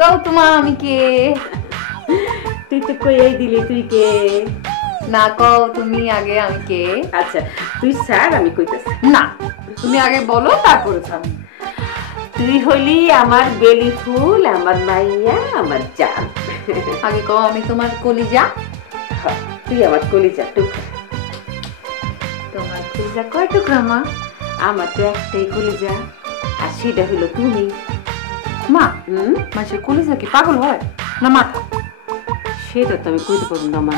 কও তোমা আমি কে? তুই তো কইয়াই দিলি তুই কে। না কও তুমি আগে আমি কে? আচ্ছা তুই স্যার আমি কইতাছি। না তুমি আগে বলো তারপরে আমি। তুই হলি আমার বেলি ফুল, আমার মাইয়া, আমার জান। আগে কও আমি তোমার কলিজা। তুই আমার কলিজা টুকরা। তোমার কলিজা কয় টুকরা মা? আমার তো একটাই কলিজা, আর সেটা হলো তুমি। মা মানুষের কলিজা কি পাগল হয় না মাথা? সেটা তো আমি কইতে পারবো না মা,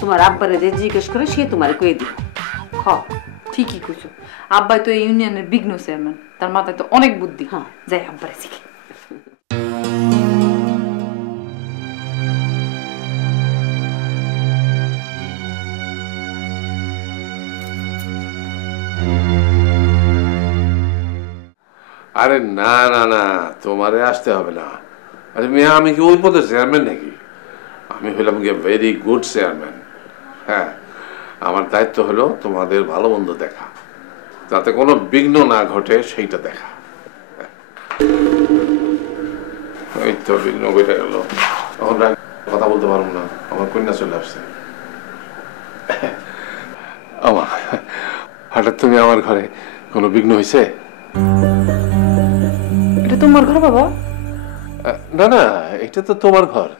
তোমার আব্বারে যে জিজ্ঞেস করে সে তোমারে কয়ে দিবে। হ ঠিকই কইছো, আব্বাই তো এই ইউনিয়নের বিঘ্ন চেয়ারম্যান, তার মাথায় তো অনেক বুদ্ধি। হ্যাঁ যাই আব্বারে শিখে। আরে না না না, তোমারে আসতে হবে না। আরে মেয়ে আমি কি ওই পদের চেয়ারম্যান নাকি? আমি হইলাম গিয়ে ভেরি গুড চেয়ারম্যান। হ্যাঁ, আমার দায়িত্ব হলো তোমাদের ভালো মন্দ দেখা, যাতে কোনো বিঘ্ন না ঘটে সেইটা দেখা। এই তো বিঘ্ন ঘটে গেল, তখন কথা বলতে পারবো না, আমার কন্যা চলে আসছে। আমা হঠাৎ তুমি আমার ঘরে, কোনো বিঘ্ন হয়েছে? এটা তোমার ঘর বাবা? না না, এটা তো তোমার ঘর।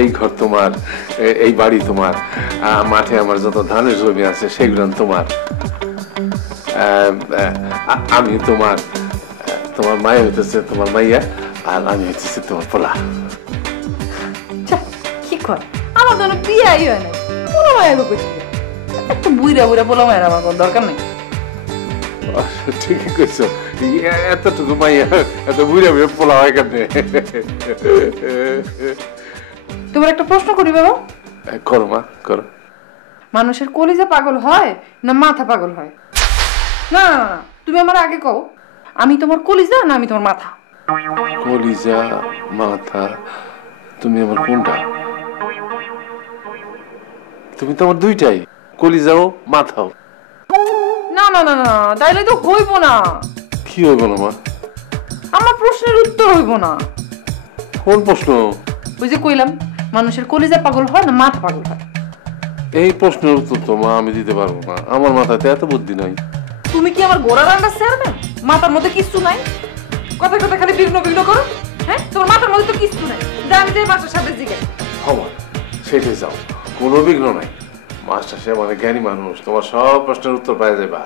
এই ঘর তোমার, এই বাড়ি তোমার, মাঠে আমার যত ধানের জমি আছে সেগুলো তোমার। আমি তোমার, তোমার মায়া হইতেছে তোমার মাইয়া, আর আমি হইতেছে তোমার পোলা। কি কর, আমার তো বিয়াই হয় না, পোলা মায়া করছি। একটা বুইরা বুইরা পোলা মায়ের আমার কোনো দরকার নেই। ঠিকই কইছো, এতটুকু মাইয়া এত বুইরা বুইরা পোলা হয় কেন? তোমার একটা প্রশ্ন করি বাবা। করো মা করো। মানুষের কলিজা পাগল হয় না মাথা পাগল হয়? না না না, তুমি আমার আগে কও, আমি তোমার কলিজা না আমি তোমার মাথা? কলিজা মাথা, তুমি আমার কোনটা? তুমি তো আমার দুইটাই, কলিজাও মাথাও। না না না না, তাইলে তো হইব না। কি হইব না মা? আমার প্রশ্নের উত্তর হইব না। কোন প্রশ্ন? ওই যে কইলাম মানুষের কলিজা পাগল হয় না মাথা পাগল হয়। এই প্রশ্নের উত্তর তো মা আমি দিতে পারবো না, আমার মাথাতে এত বুদ্ধি নাই। তুমি কি আমার গোড়া রান্না চেয়ারম্যান? মাথার মধ্যে কিচ্ছু নাই, কথা কথা খালি বিঘ্ন বিঘ্ন করো। হ্যাঁ, তোমার মাথার মধ্যে তো কিচ্ছু নাই। আমি যে মাস্টার সাহেবের জিজ্ঞাসা হবা সেটাই যাও, কোনো বিঘ্ন নাই। মাস্টার সাহেব অনেক জ্ঞানী মানুষ, তোমার সব প্রশ্নের উত্তর পাই যাবা,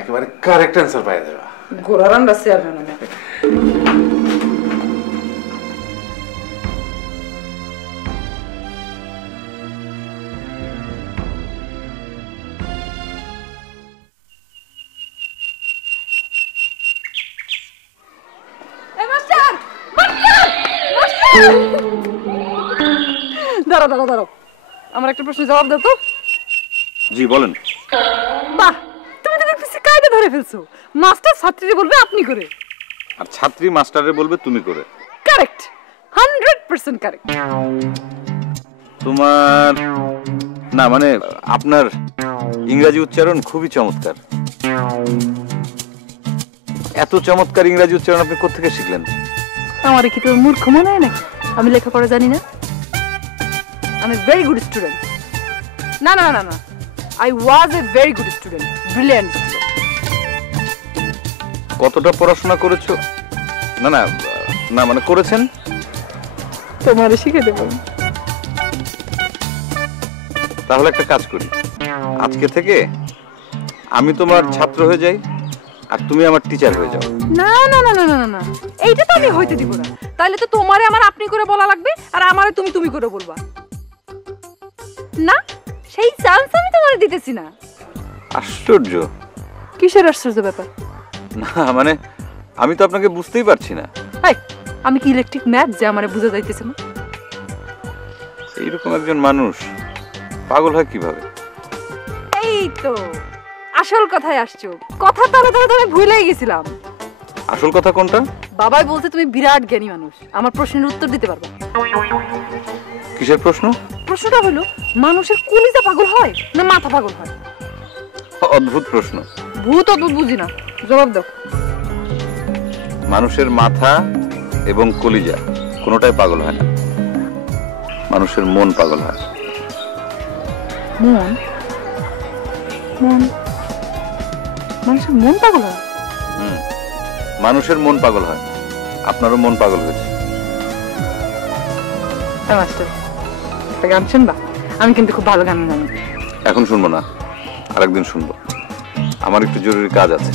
একেবারে কারেক্ট অ্যান্সার পাই যাবা। গোড়া রান্না চেয়ারম্যান। দাঁড়াও দাঁড়াও দাঁড়াও, আমার একটা প্রশ্নের জবাব দাও তো। জি বলেন। বাহ, তুমি তো দেখতেছি কায়দা ধরে ফেলছো। মাস্টার ছাত্রীরে বলবে আপনি করে, আর ছাত্রী মাস্টারে বলবে তুমি করে। Correct, 100% correct. তোমার না মানে আপনার ইংরেজি উচ্চারণ খুবই চমৎকার। এত চমৎকার ইংরেজি উচ্চারণ আপনি কোত্থেকে শিখলেন? আমার কি তোর মূর্খ মনে হয় নাকি আমি লেখাপড়া জানি না? আমি ভেরি গুড স্টুডেন্ট। না না না না, I was a very good student, brilliant student. কতটা পড়াশোনা করেছো? না না না মানে করেছেন? তোমারে শিখে দেব। তাহলে একটা কাজ করি, আজকে থেকে আমি তোমার ছাত্র হয়ে যাই আর তুমি আমার টিচার হয়ে যাও। না না না না না না, এইটা তো আমি হইতে দিব না। তাইলে তো তোমারে আমার আপনি করে বলা লাগবে আর আমারে তুমি তুমি করে বলবা। না, সেই চান্স আমি তোমারে দিতেছি না। আশ্চর্য। কিসের আশ্চর্য ব্যাপার? না মানে আমি তো আপনাকে বুঝতেই পারছি না। এই, আমি কি ইলেকট্রিক ম্যাথ যে আমারে বুঝা যাইতেছে না? এইরকম একজন মানুষ পাগল হয় কিভাবে? এই তো আসল কথায় আসছো। কথা তাহলে তাহলে আমি ভুলেই গেছিলাম। আসল কথা কোনটা? বাবাই বলছে তুমি বিরাট জ্ঞানী মানুষ, আমার প্রশ্নের উত্তর দিতে পারবা। কিসের প্রশ্ন? প্রশ্নটা হলো মানুষের কলিজা পাগল হয় না মাথা পাগল হয়? অদ্ভুত প্রশ্ন। ভূত অদ্ভুত বুঝি না, জবাব দাও। মানুষের মাথা এবং কলিজা কোনোটাই পাগল হয় না, মানুষের মন পাগল হয়। মন মন মানুষের মন পাগল হয়? মানুষের মন পাগল হয়, আপনারও মন পাগল হয়েছে। মাস্টার একটা গান শুনবা? আমি কিন্তু খুব ভালো গান জানি। এখন শুনবো না, আরেকদিন শুনবো, আমার একটু জরুরি কাজ আছে,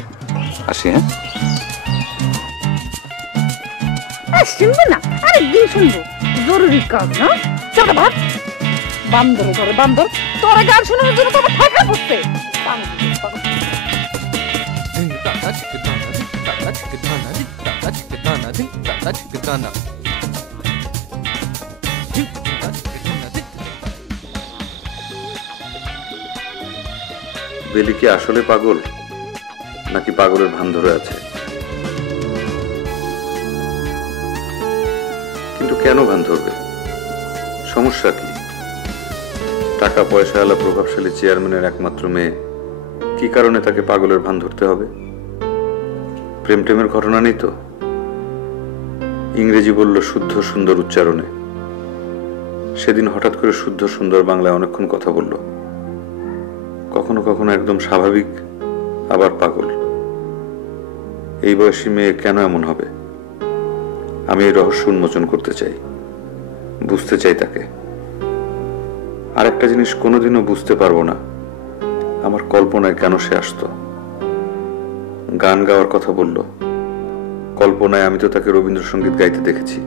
আসি। হ্যাঁ শুনবে না? আরেকদিন শুনবো, জরুরি কাজ না? চলো ভাত বান্দর ঘরে বান্দর, তোরা গান শোনানোর জন্য তোমার ঠাকা পড়ছে। বেলি কি আসলে পাগল নাকি পাগলের ভান ধরে আছে? কিন্তু কেন ভান ধরবে? সমস্যা কি? টাকা পয়সাওয়ালা প্রভাবশালী চেয়ারম্যানের একমাত্র মেয়ে, কি কারণে তাকে পাগলের ভান ধরতে হবে? প্রেম টেমের ঘটনা নেই তো? ইংরেজি বলল শুদ্ধ সুন্দর উচ্চারণে। সেদিন হঠাৎ করে শুদ্ধ সুন্দর বাংলায় অনেকক্ষণ কথা বলল। কখনো কখনো একদম স্বাভাবিক, আবার পাগল। এই বয়সী মেয়ে কেন এমন হবে? আমি এই রহস্য উন্মোচন করতে চাই, বুঝতে চাই তাকে। আর একটা জিনিস কোনোদিনও বুঝতে পারবো না, আমার কল্পনায় কেন সে আসতো। গান গাওয়ার কথা বলল, কল্পনায় আমি তো তাকে রবীন্দ্রসঙ্গীত গাইতে দেখেছি।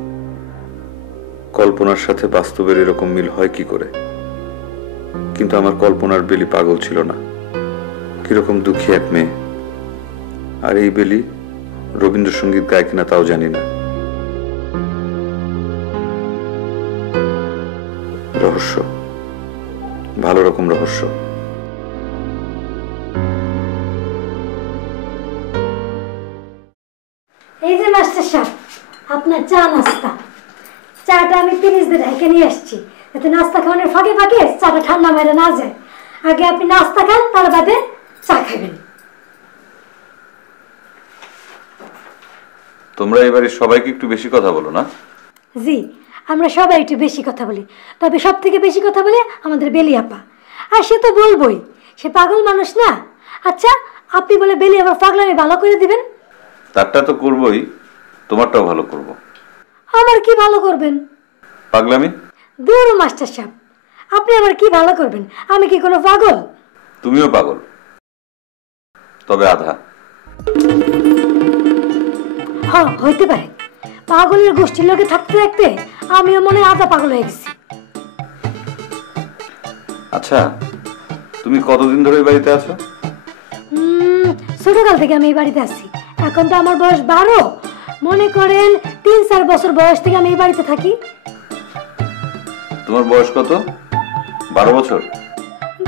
কল্পনার সাথে বাস্তবের এরকম মিল হয় কি করে? কিন্তু আমার কল্পনার বেলি পাগল ছিল না, কিরকম দুঃখী এক মেয়ে। আর এই বেলি রবীন্দ্রসঙ্গীত গায় কিনা তাও জানি না। রহস্য, ভালো রকম রহস্য। এই যে মাস্টার সাহেব, আপনার চা নাস্তা। চাটা আমি ফ্রিজে রেখে নিয়ে আসছি, যাতে নাস্তা খাওয়ানোর ফাঁকে ফাঁকে চাটা ঠান্ডা মেরে না যায়। আগে আপনি নাস্তা খান, তার বাদে চা খাবেন। তোমরা এবারে সবাইকে একটু বেশি কথা বলো না? জি, আমরা সবাই একটু বেশি কথা বলি, তবে সব থেকে বেশি কথা বলে আমাদের বেলি আপা। আর সে তো বলবোই, সে পাগল মানুষ না। আচ্ছা, আপনি বলে বেলি আবার পাগলামি ভালো করে দিবেন? তারটা তো করবোই, তোমারটাও ভালো করব। আমার কি ভালো করবেন? পাগলামি? দূর মাস্টার সাহেব, আপনি আবার কি ভালো করবেন? আমি কি কোনো পাগল? তুমিও পাগল, তবে আধা। হ্যাঁ, হইতে পারে। পাগলের গোষ্ঠীর লোকে থাকতে থাকতে আমিও মনে আধা পাগল হয়ে গেছি। আচ্ছা, তুমি কতদিন ধরে এই বাড়িতে আছো? ছোটকাল থেকে আমি এই বাড়িতে আছি। এখন তো আমার বয়স 12, মনে করেন 3-4 বছর বয়স থেকে আমি এই বাড়িতে থাকি। তোমার বয়স কত? 12 বছর?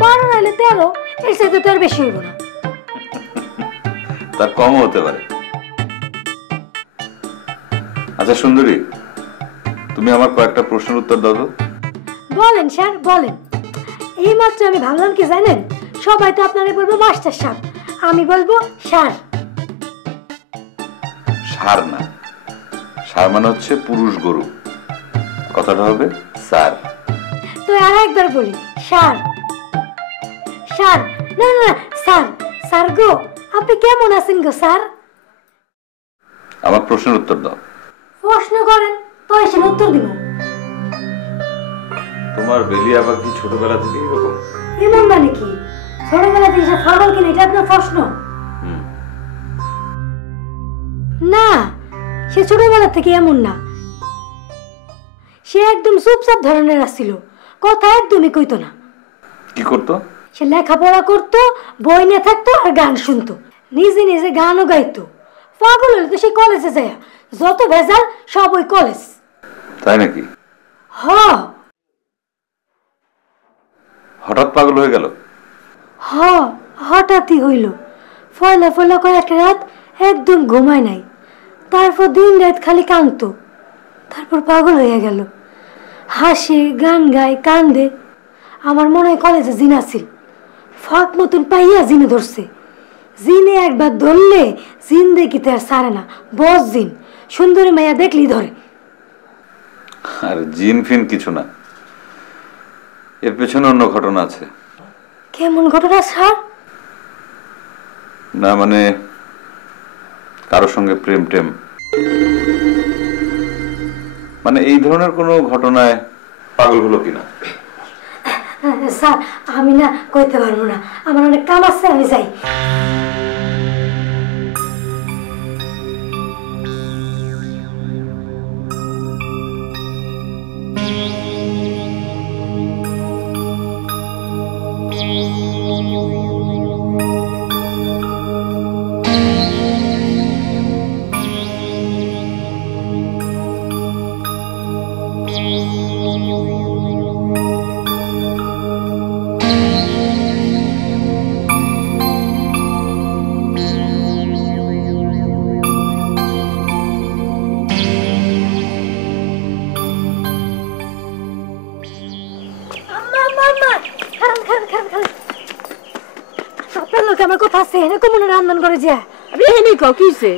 12 নাইলে 13, এর সাথে তো আর বেশি হইব না। তার কমও হতে পারে। আচ্ছা সুন্দরী, তুমি আমার কয়েকটা প্রশ্নের উত্তর দাও তো। বলেন স্যার, বলেন। এই মাত্র আমি ভাবলাম কি জানেন, সবাই তো আপনারে বলবো মাস্টার সাহেব, আমি বলবো স্যার। সার না, সার মানে হচ্ছে পুরুষ গরু, কথাটা হবে স্যার। তো আর একবার বলি, স্যার। স্যার না না না, স্যার। স্যার গো, আপনি কেমন আছেন গো স্যার? আমার প্রশ্নের উত্তর দাও। প্রশ্ন করেন তো এসে উত্তর দিব। তোমার বেলি আবার কি ছোটবেলা থেকে এরকম? এমন মানে কি? ছোটবেলা থেকে সে পাগল কিনা, এটা আপনার প্রশ্ন? না, সে ছোটবেলা থেকে এমন না। সে একদম চুপচাপ ধরনের আসছিল, কথা একদমই কইতো না। কি করতো? সে লেখাপড়া করতো, বই নিয়ে থাকতো আর গান শুনতো, নিজে নিজে গানও গাইতো। পাগল হলে তো সে কলেজে যায়, যত ভেজাল সব ওই কলেজ। তাই নাকি? হ। হঠাৎ পাগল হয়ে গেল? হ, হঠাৎই হইল। ফয়লা ফয়লা কয়েক রাত একদম ঘুমায় নাই, তারপর দিন রাত খালি কাঁদতো, তারপর পাগল হয়ে গেল। হাসে, গান গায়, কান্দে। আমার মনে হয় কলেজে জিন আছিল, ফাঁক মতন পাইয়া জিনে ধরছে। জিনে একবার ধরলে জিন দেখিতে আর ছাড়ে না। বস জিন, সুন্দরী মাইয়া দেখলি ধরে। আর জিন ফিন কিছু না, এর পেছনে অন্য ঘটনা আছে। কেমন ঘটনা স্যার? না মানে কারোর সঙ্গে প্রেম টেম, মানে এই ধরনের কোনো ঘটনায় পাগল হলো কিনা। স্যার আমি না কইতে পারবো না, আমার অনেক কাম আছে, আমি যাই। আমার কথা আছে এনে কোমনে রান্নান করে যা। আরে এনে কও কি হইছে?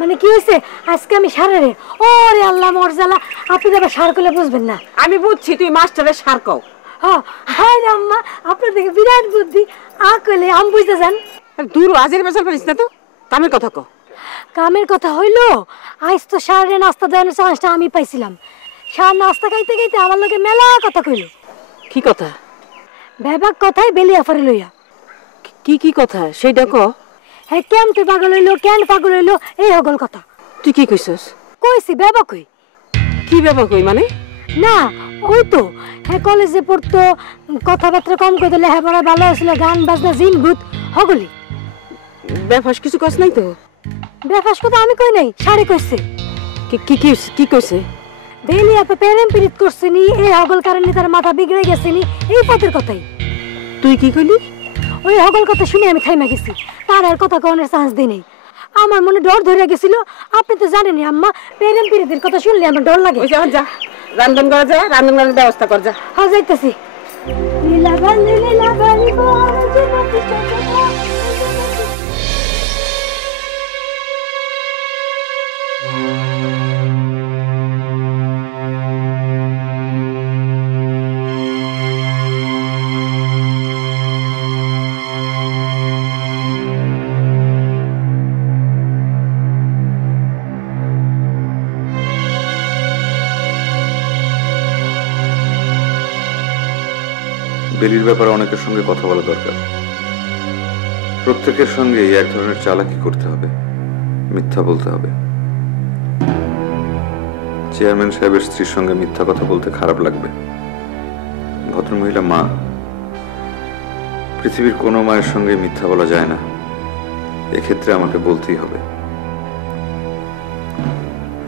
মানে কি হইছে, আজকে আমি সারে রে। ওরে আল্লাহ মরজালা, আপনি তো আবার সার করলে বুঝবেন না। আমি বুঝছি তুই মাস্টারের সার কও। হায় রে আম্মা, আপনার দেখে বিরাট বুদ্ধি, আ কইলে আম বুঝতে যান। দূর আজের বেজাল পারিস না তো, কামের কথা কও। কামের কথা হইলো, আজ তো সারে নাস্তা দেওয়ার চান্সটা আমি পাইছিলাম। সার নাস্তা খাইতে খাইতে আমার লোকে মেলা কথা কইল। কি কথা? বেবাক কথাই বেলিয়া ফারে লইয়া। কি কি কথা সেইটা ক। হ্যাঁ কেমতে পাগল হইলো, কেন পাগল হইলো, এই হগল কথা। তুই কি কইছস? কইছি বেবা কই। কি ব্যাপার কই মানে? না ওই তো হ্যাঁ কলেজে পড়তো, কথাবার্তা কম করে দিলে, হ্যাঁ পড়া ভালো হয়েছিল, গান বাজনা জিন ভূত হগলি। ব্যাপার কিছু কস নাই তো? ব্যাপার কথা আমি কই নাই, সারে কইছে। কি কইছে? বেলি আপে প্রেম পীড়িত করছে নি, এই হগল কারণে তার মাথা বিগড়ে গেছে নি, এই পথের কথাই। তুই কি কইলি? ওই হগল কথা শুনে আমি থাইমা গেছি, তার আর কথা কনের চান্স দিই নাই। আমার মনে ডর ধরে গেছিল। আপনি তো জানেনই আম্মা, প্রেম পীড়িতের কথা শুনলে আমার ডর লাগে। যা রান্ধন করা যায়, রান্ধন করার ব্যবস্থা কর যা। হ্যাঁ যাইতেছি। বেলির ব্যাপারে অনেকের সঙ্গে কথা বলা দরকার। প্রত্যেকের সঙ্গে এক ধরনের চালাকি করতে হবে, মিথ্যা বলতে হবে। চেয়ারম্যান সাহেবের স্ত্রীর সঙ্গে মিথ্যা কথা বলতে খারাপ লাগবে। ভদ্রমহিলা মা, পৃথিবীর কোনো মায়ের সঙ্গে মিথ্যা বলা যায় না, এক্ষেত্রে আমাকে বলতেই হবে।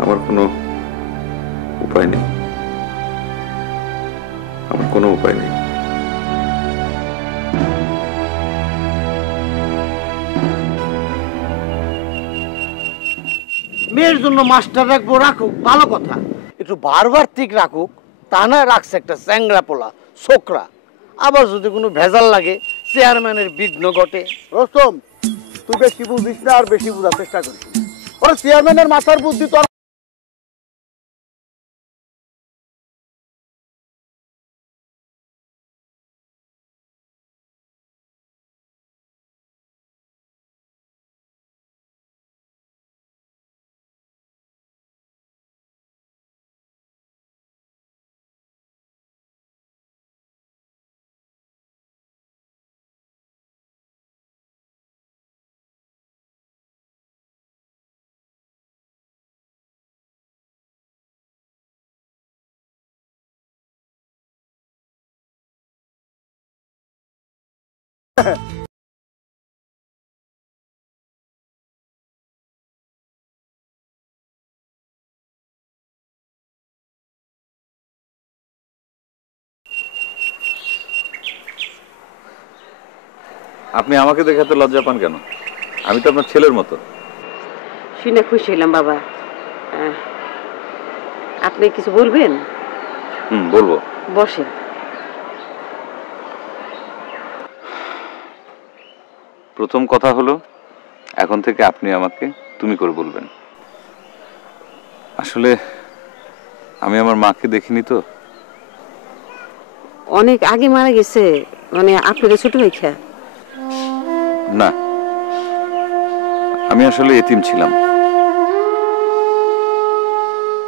আমার কোনো উপায় নেই, আমার কোনো উপায় নেই। মেয়ের জন্য মাস্টার রাখবো, রাখুক, ভালো কথা, একটু বারবার ঠিক রাখুক। তা না রাখছে একটা চ্যাংরা পোলা ছোকরা, আবার যদি কোনো ভেজাল লাগে চেয়ারম্যানের বিঘ্ন ঘটে। রস্তম, তুই বেশি বুঝিস না আর বেশি বোঝার চেষ্টা করিস। ওরা চেয়ারম্যানের মাথার বুদ্ধি তোর। আপনি আমাকে দেখে এত লজ্জা পান কেন? আমি তো আপনার ছেলের মতো। শুনে খুশি হলাম বাবা। আপনি কিছু বলবেন? বলবো। বসেন। প্রথম কথা হলো এখন থেকে আপনি আমাকে তুমি করে বলবেন। আসলে আমি আমার মাকে দেখিনি তো। অনেক আগে মারা গেছে, মানে আপনার ছোট ভাই খেয়া? না, আমি আসলে এতিম ছিলাম,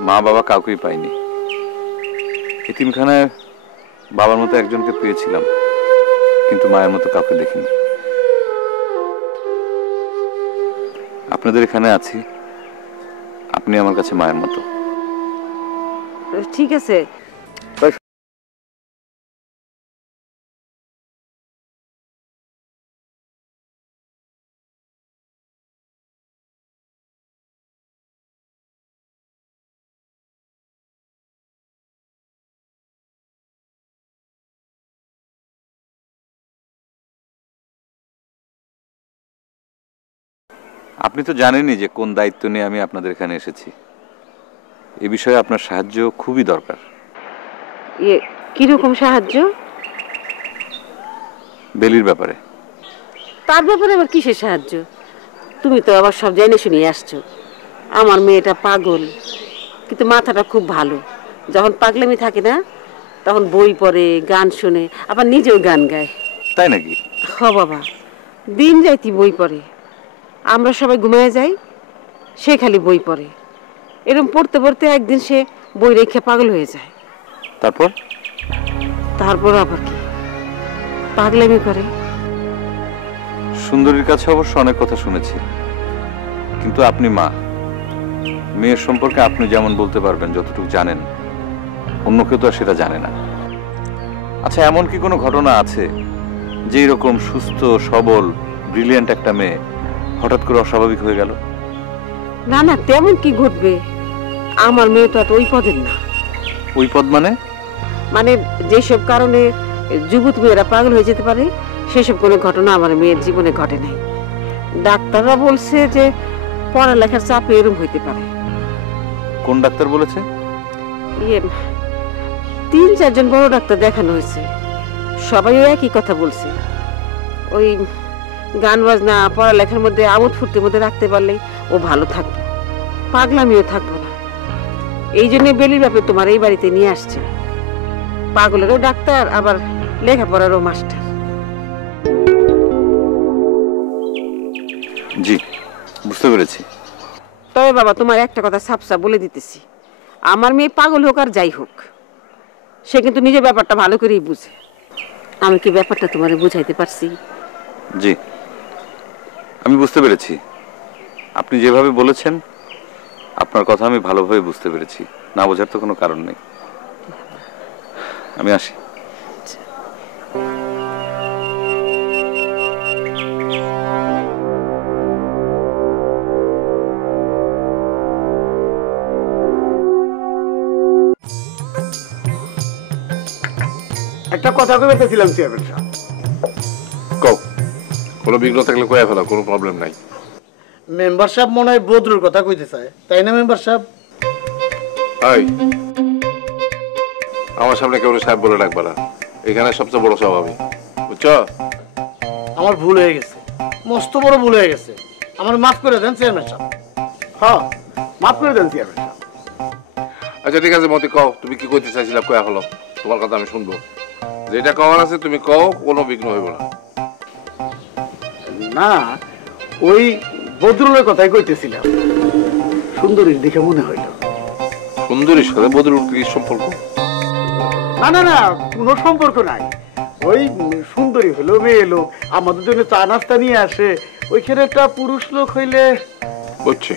মা বাবা কাউকেই পাইনি। এতিমখানায় বাবার মতো একজনকে পেয়েছিলাম, কিন্তু মায়ের মতো কাউকে দেখিনি। আপনাদের এখানে আছি, আপনি আমার কাছে মায়ের মতো। ঠিক আছে। আপনি তো জানেনই যে কোন দায়িত্ব নিয়ে আমি আপনাদের এখানে এসেছি। এ বিষয়ে আপনার সাহায্য খুবই দরকার। কিরকম সাহায্য? বেলির ব্যাপারে। তার ব্যাপারে আবার কিসের সাহায্য? তুমি তো আবার সব জেনে শুনিয়ে আসছো। আমার মেয়েটা পাগল, কিন্তু মাথাটা খুব ভালো। যখন পাগলামি থাকে না, তখন বই পড়ে, গান শোনে, আবার নিজেও গান গায়। তাই নাকি? হ বাবা, দিন রাইতি বই পড়ে। আমরা সবাই ঘুমিয়ে যাই, সে খালি বই পড়ে। এরকম পড়তে পড়তে একদিন সে বই রেখে পাগল হয়ে যায়। তারপর? তারপর আবার কি, পাগলামি করে। সুন্দরীর কাছে অবশ্য অনেক কথা শুনেছি, কিন্তু আপনি মা, মেয়ের সম্পর্কে আপনি যেমন বলতে পারবেন যতটুকু জানেন, অন্য কেউ তো আর সেটা জানে না। আচ্ছা, এমন কি কোনো ঘটনা আছে যে এরকম সুস্থ সবল ব্রিলিয়ান্ট একটা মেয়ে হঠাৎ করে অস্বাভাবিক হয়ে গেল? না না, তেমন কি ঘটবে? আমার মেয়ে তো আর ওই পদের না। ওই পদ মানে? মানে যেসব কারণে যুবতী মেয়েরা পাগল হয়ে যেতে পারে, সেসব কোনো ঘটনা আমার মেয়ের জীবনে ঘটে নাই। ডাক্তাররা বলছে যে পড়ালেখার চাপে এরম হইতে পারে। কোন ডাক্তার বলেছে? 3-4 জন বড় ডাক্তার দেখানো হয়েছে, সবাই ওই একই কথা বলছে। ওই গান বাজনা পড়ালেখার মধ্যে আমোদ ফুর্তির মধ্যে রাখতে পারলেই ও ভালো থাকবে, পাগলামিও থাকবো না। এই জন্য বেলির ব্যাপারে তোমার এই বাড়িতে নিয়ে আসছে। পাগলেরও ডাক্তার, আবার লেখাপড়ারও মাস্টার। জি, বুঝতে পেরেছি। তবে বাবা, তোমার একটা কথা সাফসা বলে দিতেছি, আমার মেয়ে পাগল হোক আর যাই হোক, সে কিন্তু নিজের ব্যাপারটা ভালো করেই বুঝে। আমি কি ব্যাপারটা তোমারে বুঝাইতে পারছি? জি, আমি বুঝতে পেরেছি। আপনি যেভাবে বলেছেন, আপনার কথা আমি ভালোভাবে বুঝতে পেরেছি। না বোঝার তো কোনো কারণ নেই। আমি আসি। একটা কথা কইতেছিলাম চেয়ারম্যান সাহেব। কও, কোনো বিঘ্ন থাকলে কয়ে ফেলা, কোনো প্রবলেম নাই। মেম্বার সাহেব মনে হয় বদরুর কথা কইতে চায়, তাই না মেম্বার সাহেব? এই, আমার সামনে কেউ সাহেব বলে ডাকবা না, এখানে সবচেয়ে বড় সব আমি, বুঝছো? আমার ভুল হয়ে গেছে, মস্ত বড় ভুল হয়ে গেছে। আমার মাফ করে দেন চেয়ারম্যান সাহেব। হ্যাঁ, মাফ করে দেন চেয়ারম্যান সাহেব। আচ্ছা ঠিক আছে মতি, কও তুমি কি কইতে চাইছিলা, কয়া হলো। তোমার কথা আমি শুনবো, যেটা কওয়ার আছে তুমি কও, কোনো বিঘ্ন হইব না। না, ওই বদরুলের কথাই কইতেছিলাম। সুন্দরীর দেখে মনে হইল। সুন্দরীর সাথে বদরুল কি সম্পর্ক? না না না, কোনো সম্পর্ক নাই। ওই সুন্দরী হলো মেয়ে লোক, আমাদের জন্য চা নাস্তা নিয়ে আসে। ওইখানে একটা পুরুষ লোক হইলে। বুঝছি,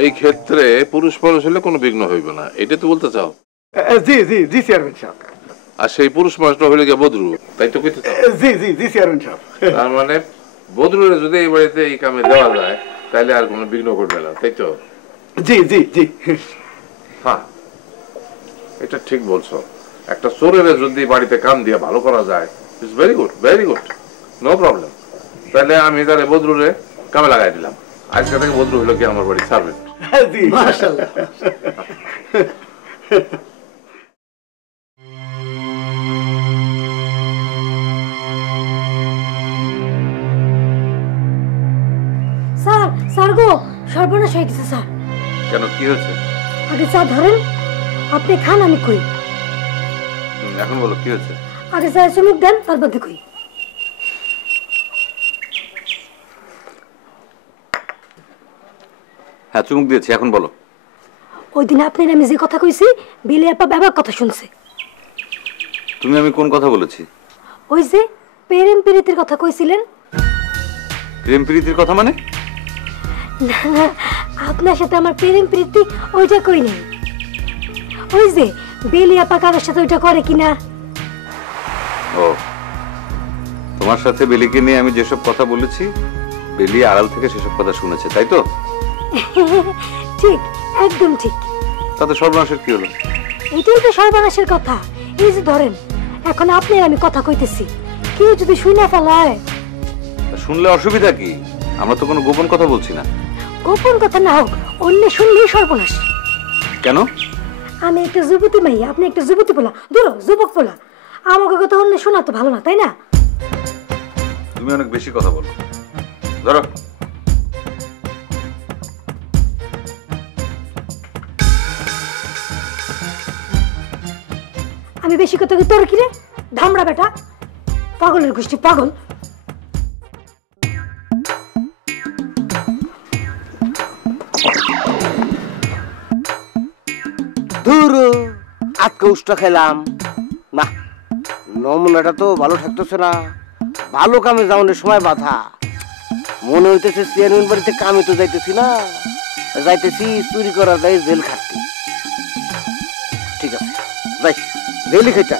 এই ক্ষেত্রে পুরুষ মানুষ হলে কোনো বিঘ্ন হইবে না, এটা তো বলতে চাও? জি জি জি চেয়ারম্যান সাহেব। আর সেই পুরুষ মানুষটা হইলে গিয়ে বদরুল, তাই তো কইতে চাও? জি জি জি চেয়ারম্যান সাহেব। তার মানে বদরুলের যদি এই বাড়িতে এই কামে দেওয়া যায়, তাহলে আর কোনো বিঘ্ন ঘটবে না, তাই তো? জি জি জি। হ্যাঁ, এটা ঠিক বলছো। একটা চোরের যদি বাড়িতে কাম দিয়ে ভালো করা যায়, it's very good, very good, no problem. তাহলে আমি তাহলে বদরুলে কামে লাগাই দিলাম। আজকে থেকে বদরুল হলো কি আমার বাড়ির সার্ভেন্ট। জি মাশাআল্লাহ। সর্বনাশ হয়ে গেছে স্যার। কেন, কি হয়েছে? আগে চা ধরেন, আপনি খান, আমি কই। এখন বলো কি হয়েছে। আগে চা চুমুক দেন, তার মধ্যে কই। হ্যাঁ, চুমুক দিয়েছি, এখন বলো। ওই দিন আপনার আমি যে কথা কইছি, বিলি আপা ব্যাপার কথা শুনছে। তুমি আমি কোন কথা বলেছি? ওই যে প্রেম প্রীতির কথা কইছিলেন। প্রেম প্রীতির কথা মানে? না না, আপনার সাথে আমার প্রেম প্রীতি ওইটা কই নাই। ওই যে বেলি আপা কারোর সাথে ওইটা করে কিনা। ও, তোমার সাথে বেলিকে নিয়ে আমি যেসব কথা বলেছি, বেলি আড়াল থেকে সেসব কথা শুনেছে, তাই তো? ঠিক, একদম ঠিক। তাতে সর্বনাশের কি হলো? এটাই তো সর্বনাশের কথা। এই যে ধরেন, এখন আপনার আমি কথা কইতেছি, কেউ যদি শুনে ফেলায়। শুনলে অসুবিধা কি? আমরা তো কোনো গোপন কথা বলছি না। গোপন কথা না হোক, অন্য শুনলেই সর্বনাশ। কেন? আমি একটা যুবতী মাইয়া, আপনি একটা যুবতী পোলা, দূর যুবক পোলা, আমাকে কথা অন্য শোনা তো ভালো না, তাই না? তুমি অনেক বেশি কথা বলো। ধরো। আমি বেশি কথা তোর কি রে ধামড়া বেটা, পাগলের গোষ্ঠী পাগল। ধুর, আজকে উষ্টা খেলাম না, নমুনাটা তো ভালো থাকতেছে না। ভালো কামে যাওয়ানোর সময় বাধা। মনে হইতেছে চেয়ারম্যান বাড়িতে কামে তো যাইতেছি না, যাইতেছি চুরি করা যায় জেল খাটতে। ঠিক আছে, যাই জেলই খাইতে।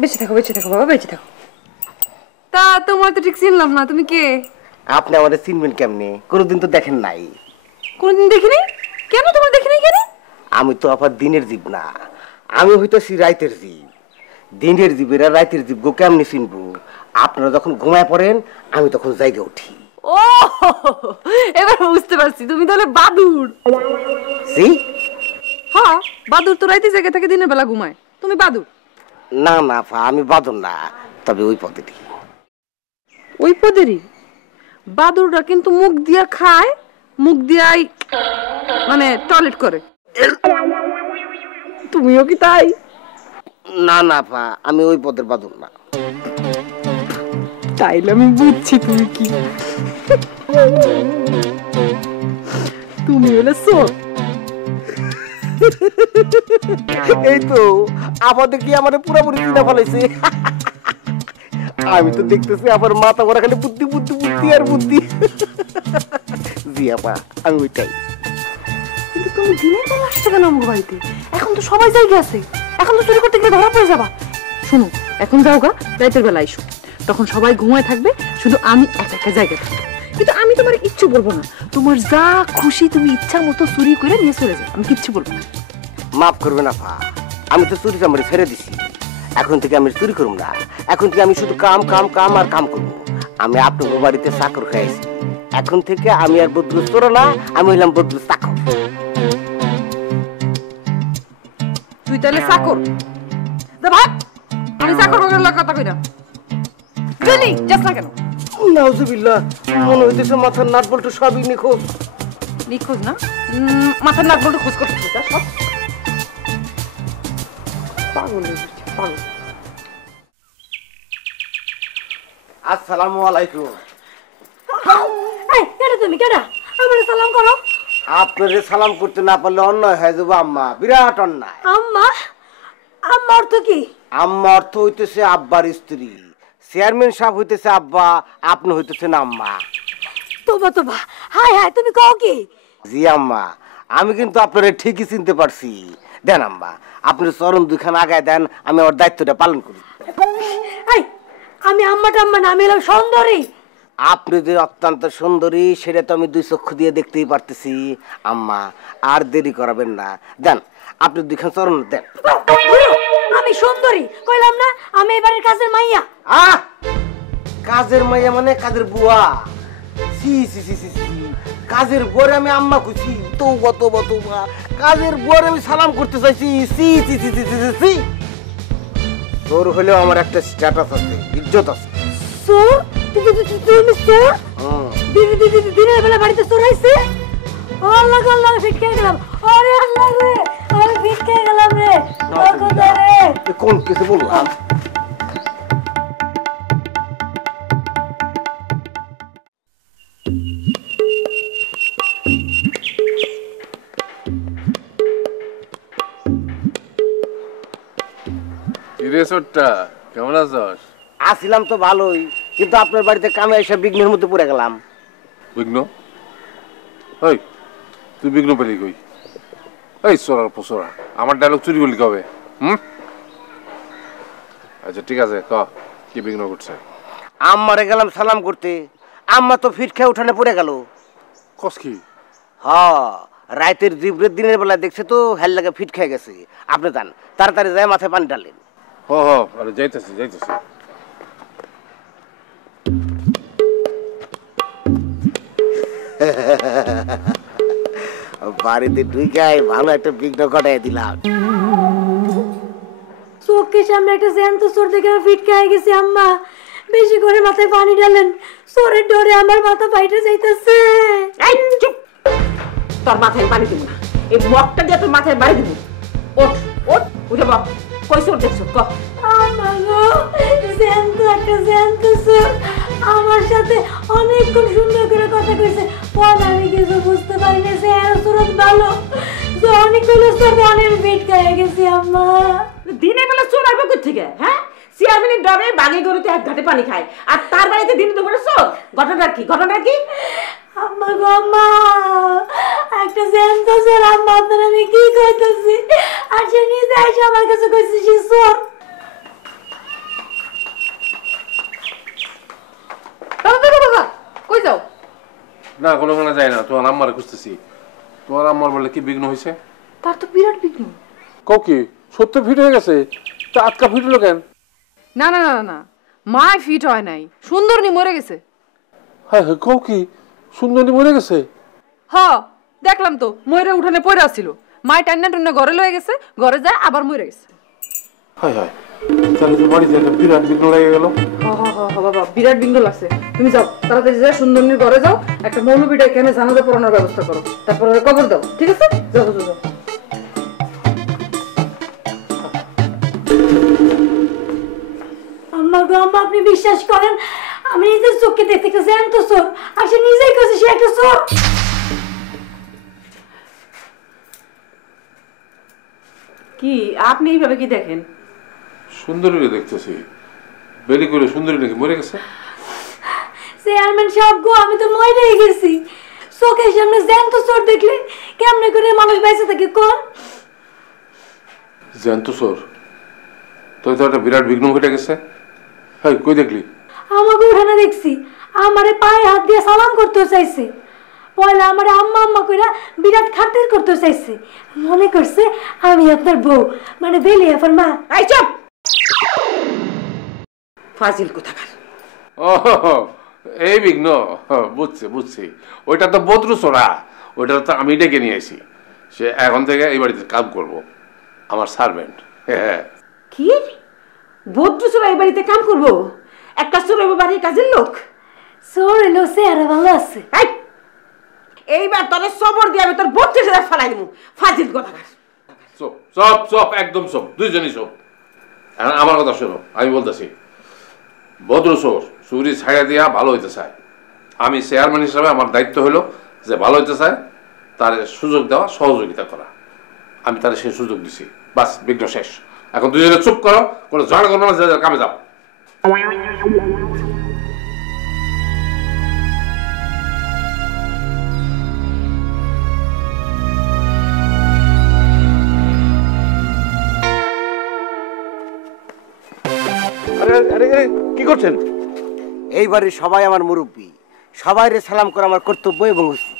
বেঁচে থাকো, বেঁচে থাকো বাবা, বেঁচে থাকো। তা তোমার তো ঠিক চিনলাম না, তুমি কে? আপনি আমাদের চিনবেন কেমনে? কোনোদিন তো দেখেন নাই। কোনদিন দেখিনি? কেন তোমার দেখিনি কেন? আমি তো আবার দিনের জীব না, আমি হইতেছি রাইতের জীব। দিনের জীবেরা রাইতের জীব গো কেমনি চিনবো? আপনারা যখন ঘুমায় পড়েন আমি তখন জায়গা উঠি। ও, এবার বুঝতে পারছি, তুমি তাহলে বাদুড়। হ্যাঁ, বাদুড় তো রাইতে জেগে থাকে, দিনের বেলা ঘুমায়। তুমি বাদুড়? না না পা, আমি বাদর না, তবে ওই পদ্ধতি। ওই পদেরই বাদুড়রা কিন্তু মুখ দিয়া খায়, মুখ দিয়াই মানে টয়লেট করে। তুমিও কি তাই? না না পা, আমি ওই পদের বাদর না। তাইলে আমি বুঝছি তুমি কি। তুমি হলে সোর। এই তো আমাদের কি আমাদের পুরোপুরি চিনা ফেলাইছে। আমি তো দেখতেছি আমার মাথা ভরা খালি বুদ্ধি বুদ্ধি বুদ্ধি আর বুদ্ধি। জি আপা, আমি ওইটাই। কিন্তু তুমি দিনের বেলা আসছো কেন আমার বাড়িতে? এখন তো সবাই জায়গা আছে, এখন তো চুরি করতে গেলে ধরা পড়ে যাবা। শোনো, এখন যাও গা, রাতের বেলা আইসো, তখন সবাই ঘুমায় থাকবে, শুধু আমি একা একা জায়গা থাকবো। কিন্তু আমি তোমার কিচ্ছু বলবো না, তোমার যা খুশি তুমি ইচ্ছা মতো চুরি করে নিয়ে চলে যাও, আমি কিচ্ছু বলবো না। মাফ করবে না পা, আমি তো চুরি চামড়ি ফেরে দিছি। এখন থেকে আমি চুরি করব না, এখন থেকে আমি শুধু কাম কাম কাম আর কাম করবো। আমি আপনার বাড়িতে চাকর খাইছি, এখন থেকে আমি আর বদলু চোর না, আমি হইলাম বদলু চাকর। তুই তাহলে চাকর? ভাব, আমি চাকর বাকর কথা কই না। জানি যাস না কেন? নাউজুবিল্লাহ, মনে হইতেছে মাথার নাট বল্টু সবই নিখোঁজ। নিখোঁজ না, মাথার নাক বলতে খোঁজ করতে সব পাগল হয়ে গেছে, পাগল। আসসালামু আলাইকুম। এই কেডা তুমি কেডা আমারে সালাম করো? আপনারে সালাম করতে না পারলে অন্যায় হয়ে যাবো আম্মা, বিরাট অন্যায়। আম্মা? আম্মা অর্থ কি? আম্মা অর্থ হইতেছে আব্বার স্ত্রী, চেয়ারম্যান সাহেব হইতেছে আব্বা, আপনি হইতেছেন আম্মা। তোবা তোবা, হাই হাই, তুমি কও কি? জি আম্মা, আমি কিন্তু আপনারে ঠিকই চিনতে পারছি। দেন আম্মা, আপনি চরণ দুখান আগায় দেন, আমি আমার দায়িত্বটা পালন করি। এই আমি আম্মা টাম্মা না, আমি হলাম সুন্দরী। আপনি যে অত্যন্ত সুন্দরী সেটা তো আমি দুই চক্ষু দিয়ে দেখতেই পারতেছি আম্মা। আর দেরি করাবেন না, দেন আপনি দুখান চরণ দেন। আমি সুন্দরী কইলাম না, আমি এবারের কাজের মাইয়া। আহ, কাজের মাইয়া মানে কাজের বুয়া? সি সি সি সি সি, কাজের বুয়ারে আমি আম্মা কইছি? তওবা তওবা তওবা, কাজের বুয়ারে আমি সালাম করতে চাইছি? সি সি সি সি সি সি। তোর হলেও আমার একটা স্ট্যাটাস আছে, ইজ্জত আছে। চোর? তুমি চোর? দিনের বেলা বাড়িতে চোর আইছে? আল্লাহ আল্লাহ, ফিট খেয়ে গেলাম। আরে আল্লাহ রে, আমি ফিট খেয়ে গেলাম রে। ও খোদা রে। কোন কিছু বললাম? কেমন আছস? আসিলাম তো ভালোই, কিন্তু আপনার বাড়িতে কামে এসে বিঘ্নের মধ্যে পড়ে গেলাম। বিঘ্ন? ওই তুই বিঘ্ন পেলি কই? এই সোরার পোসরা, আমার ডায়লগ চুরি করলি কবে? আচ্ছা ঠিক আছে, ক কি বিঘ্ন করছে? আম্মারে গেলাম সালাম করতে, আম্মা তো ফিট খেয়ে উঠানে পড়ে গেল। কস কি? হ, রাতের জিবরের দিনের বেলা দেখছে তো হেল লাগে ফিট খেয়ে গেছে। আপনি যান, তাড়াতাড়ি যায় মাথায় পানি ঢালেন। আরে যাইতেছি যাইতেছি। বাড়িতে ঢুকাই ভালো একটা বিঘ্ন ঘটাই দিলাম। চোখের সামনে একটা জ্যান্ত চোর দেখে আমি ফিট খেয়ে গেছি। আম্মা বেশি করে মাথায় পানি ঢালেন, চোরের ডরে আমার মাথা ফাইটে যাইতেছে। এই চুপ, তোর মাথায় পানি দিব না, এই মগটা দিয়ে তোর মাথায় বাড়ি দিব। ওঠ ওঠ, উঠে বক, কই চোর দেখছো ক? আম্মা গো, জ্যান্ত একটা জ্যান্ত চোর আমার সাথে অনেকক্ষণ সুন্দর করে কথা কইছে। পরে আমি কিছু বুঝতে পারিনি, সে সুরত ভালো যে অনেকগুলো চোর অনেক ফিট খেয়ে গেছি। আম্মা দিনের বেলা চোর আসবে কোথা থেকে? হ্যাঁ, চেয়ারম্যানের ডরে বাঘে গরুতে এক ঘাটে পানি খায়, আর তার বাড়িতে দিন দুপুরে চোর। ঘটনা কি? ঘটনা কি? আম্মা গো, আম্মা একটা জ্যান্ত চোর। আম্মা আপনার আমি কি কইতেছি, আর সে নিজে এসে আমার কাছে কইছে সে চোর। কই যাও? না কোনো কোনো যায় না, তোমার আম্মারে খুঁজতেছি। তোমার আম্মার বলে কি বিঘ্ন হয়েছে? তার তো বিরাট বিঘ্ন। কও কি সত্য ফিট হয়ে গেছে? তা আটকা ফিট হলো কেন? না না না না, মা ফিট হয় নাই, সুন্দরনী মরে গেছে। হ্যাঁ হ্যাঁ, কও কি সুন্দরী মরে গেছে? হ, দেখলাম তো, ময়রা উঠানে পড়ে আসছিল। মায় টান্না টুন্না ঘরে লয়ে গেছে, ঘরে যায় আবার মরে গেছে। হায় হায়, তাহলে তো বাড়িতে একটা বিরাট বিঘ্ন লেগে গেল। বাবা বিরাট বিঘ্ন লাগছে। তুমি যাও তাড়াতাড়ি যাও, সুন্দরনীর ঘরে যাও, একটা মৌলবীটা এখানে জানাজা পড়ানোর ব্যবস্থা করো, তারপরে কবর দাও, ঠিক আছে? যাও যাও যাও। আম্মা গো, আম্মা আপনি বিশ্বাস করেন, আমি নিজের চোখকে দেখতে গেছি জ্যান্ত চোর, আর সে নিজেই কাছে সে একটা চোর। কি আপনি এইভাবে কি দেখেন? সুন্দরী দেখতেছি, বেরি করে সুন্দরী নাকি মরে গেছে? চেয়ারম্যান সাহেব গো, আমি তো মরেই গেছি। চোখের সামনে জ্যান্ত চোর দেখলে কেমনে করে মানুষ বেঁচে থাকে কোন? জ্যান্ত চোর? তো একটা বিরাট বিঘ্ন ঘটে গেছে। হ্যাঁ, কই দেখলি? আমাকে উঠানে দেখছি, আমারে পায়ে হাত দিয়ে সালাম করতে চাইছে। পয়লা আমারে আম্মা আম্মা কইরা বিরাট খাতির করতে চাইছে, মনে করছে আমি আপনার বউ, মানে বেলি আফার মা। এই চুপ, ফাজিল কোথাকার। ও এই বিঘ্ন, বুঝছি বুঝছি। ওইটা তো বদরু চোরা, ওইটা তো আমি ডেকে নিয়ে আসি। সে এখন থেকে এই বাড়িতে কাম করবো, আমার সার্ভেন্ট। হ্যাঁ। কি বদ্রু চোরা এই বাড়িতে কাম করবো? একটা চোর বাড়ির কাজের লোক? সোর এলো চেহারা ভালো আছে। এই, এইবার তোর সবর দিয়ে আমি তোর 32,000 ফালাই দিব। ফাজিল কথা। চুপ চুপ চুপ, একদম চুপ, দুইজনই চুপ। এখন আমার কথা শোনো, আমি বলতেছি, ভদ্র চোর চুরি ছাড়া দিয়া ভালো হইতে চায়। আমি চেয়ারম্যান হিসাবে আমার দায়িত্ব হলো যে ভালো হইতে চায় তার সুযোগ দেওয়া, সহযোগিতা করা। আমি তার সেই সুযোগ দিছি, বাস বিঘ্ন শেষ। এখন দুজনে চুপ করো, কোনো ঝগড়া করো না, যে যার কামে যাও। কি করছেন? এইবারে সবাই আমার মুরব্বী, সবাইরে সালাম করা আমার কর্তব্য এবং উচিত।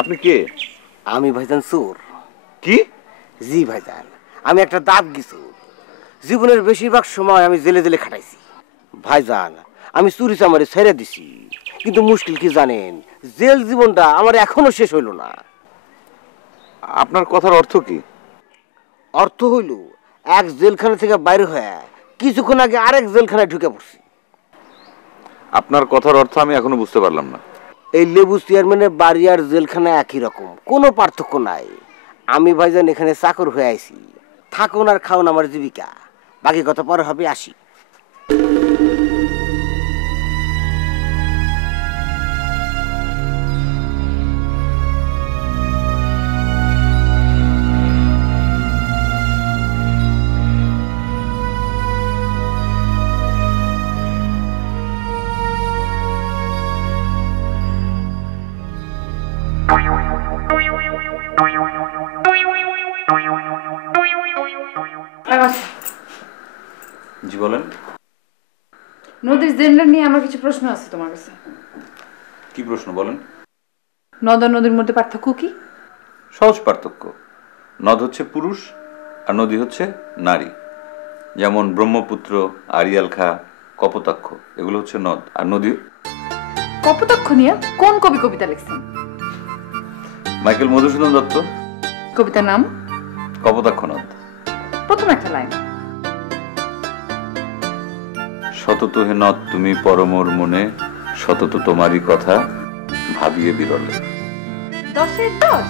আপনি কে? আমি ভাইজান চোর। কি? জি ভাইজান, আমি একটা দাঁত গিছু। জীবনের বেশিরভাগ সময় আমি জেলে জেলে খাটাইছি ভাইজান। আমি চুরি চামারি ছেড়ে দিছি, কিন্তু মুশকিল কি জানেন, জেল জীবনটা আমার এখনো শেষ হইল না। আপনার কথার অর্থ কি? অর্থ হইল এক জেলখানা থেকে বাইরে হয়ে কিছুক্ষণ আগে আরেক জেলখানায় ঢুকে পড়ছি। আপনার কথার অর্থ আমি এখনো বুঝতে পারলাম না। এই লেবু চেয়ারম্যানের বাড়ি আর জেলখানা একই রকম, কোনো পার্থক্য নাই। আমি ভাইজান এখানে চাকর হয়ে আইছি, থাকুন আর খাওন আমার জীবিকা। বাকি কথা পরে হবে, আসি। জি বলেন। নদীর জেন্ডার নিয়ে আমার কিছু প্রশ্ন আছে তোমার কাছে। কি প্রশ্ন বলেন? নদ আর নদীর মধ্যে পার্থক্য কি? সহজ পার্থক্য। নদ হচ্ছে পুরুষ আর নদী হচ্ছে নারী। যেমন ব্রহ্মপুত্র, আড়িয়াল খা, কপোতাক্ষ, এগুলো হচ্ছে নদ। আর নদী? কপোতাক্ষ নিয়ে কোন কবি কবিতা লিখছেন? মাইকেল মধুসূদন দত্ত। কবিতার নাম? কপোতাক্ষ নদ। প্রথম একটা লাইন। সতত হে নদ তুমি পরমোর মনে, সতত তোমারই কথা ভাবিয়ে বিরলে। 10-এর 10।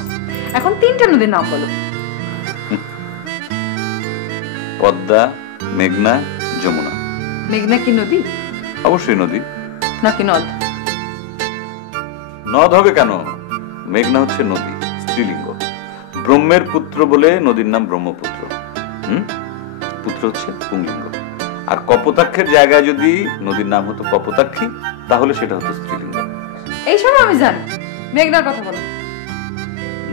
এখন 3টা নদীর নাম বলো। পদ্মা, মেঘনা, যমুনা। মেঘনা কি নদী? অবশ্যই নদী। নাকি নদ? নদ হবে কেন? মেঘনা হচ্ছে নদী, স্ত্রীলিঙ্গ। ব্রহ্মের পুত্র বলে নদীর নাম ব্রহ্মপুত্র। পুত্র হচ্ছে পুংলিঙ্গ। আর কপোতাক্ষের জায়গায় যদি নদীর নাম হতো কপোতাক্ষী, তাহলে সেটা হতো স্ত্রীলিঙ্গ। এই সব আমি জানি। মেঘনার কথা বলো।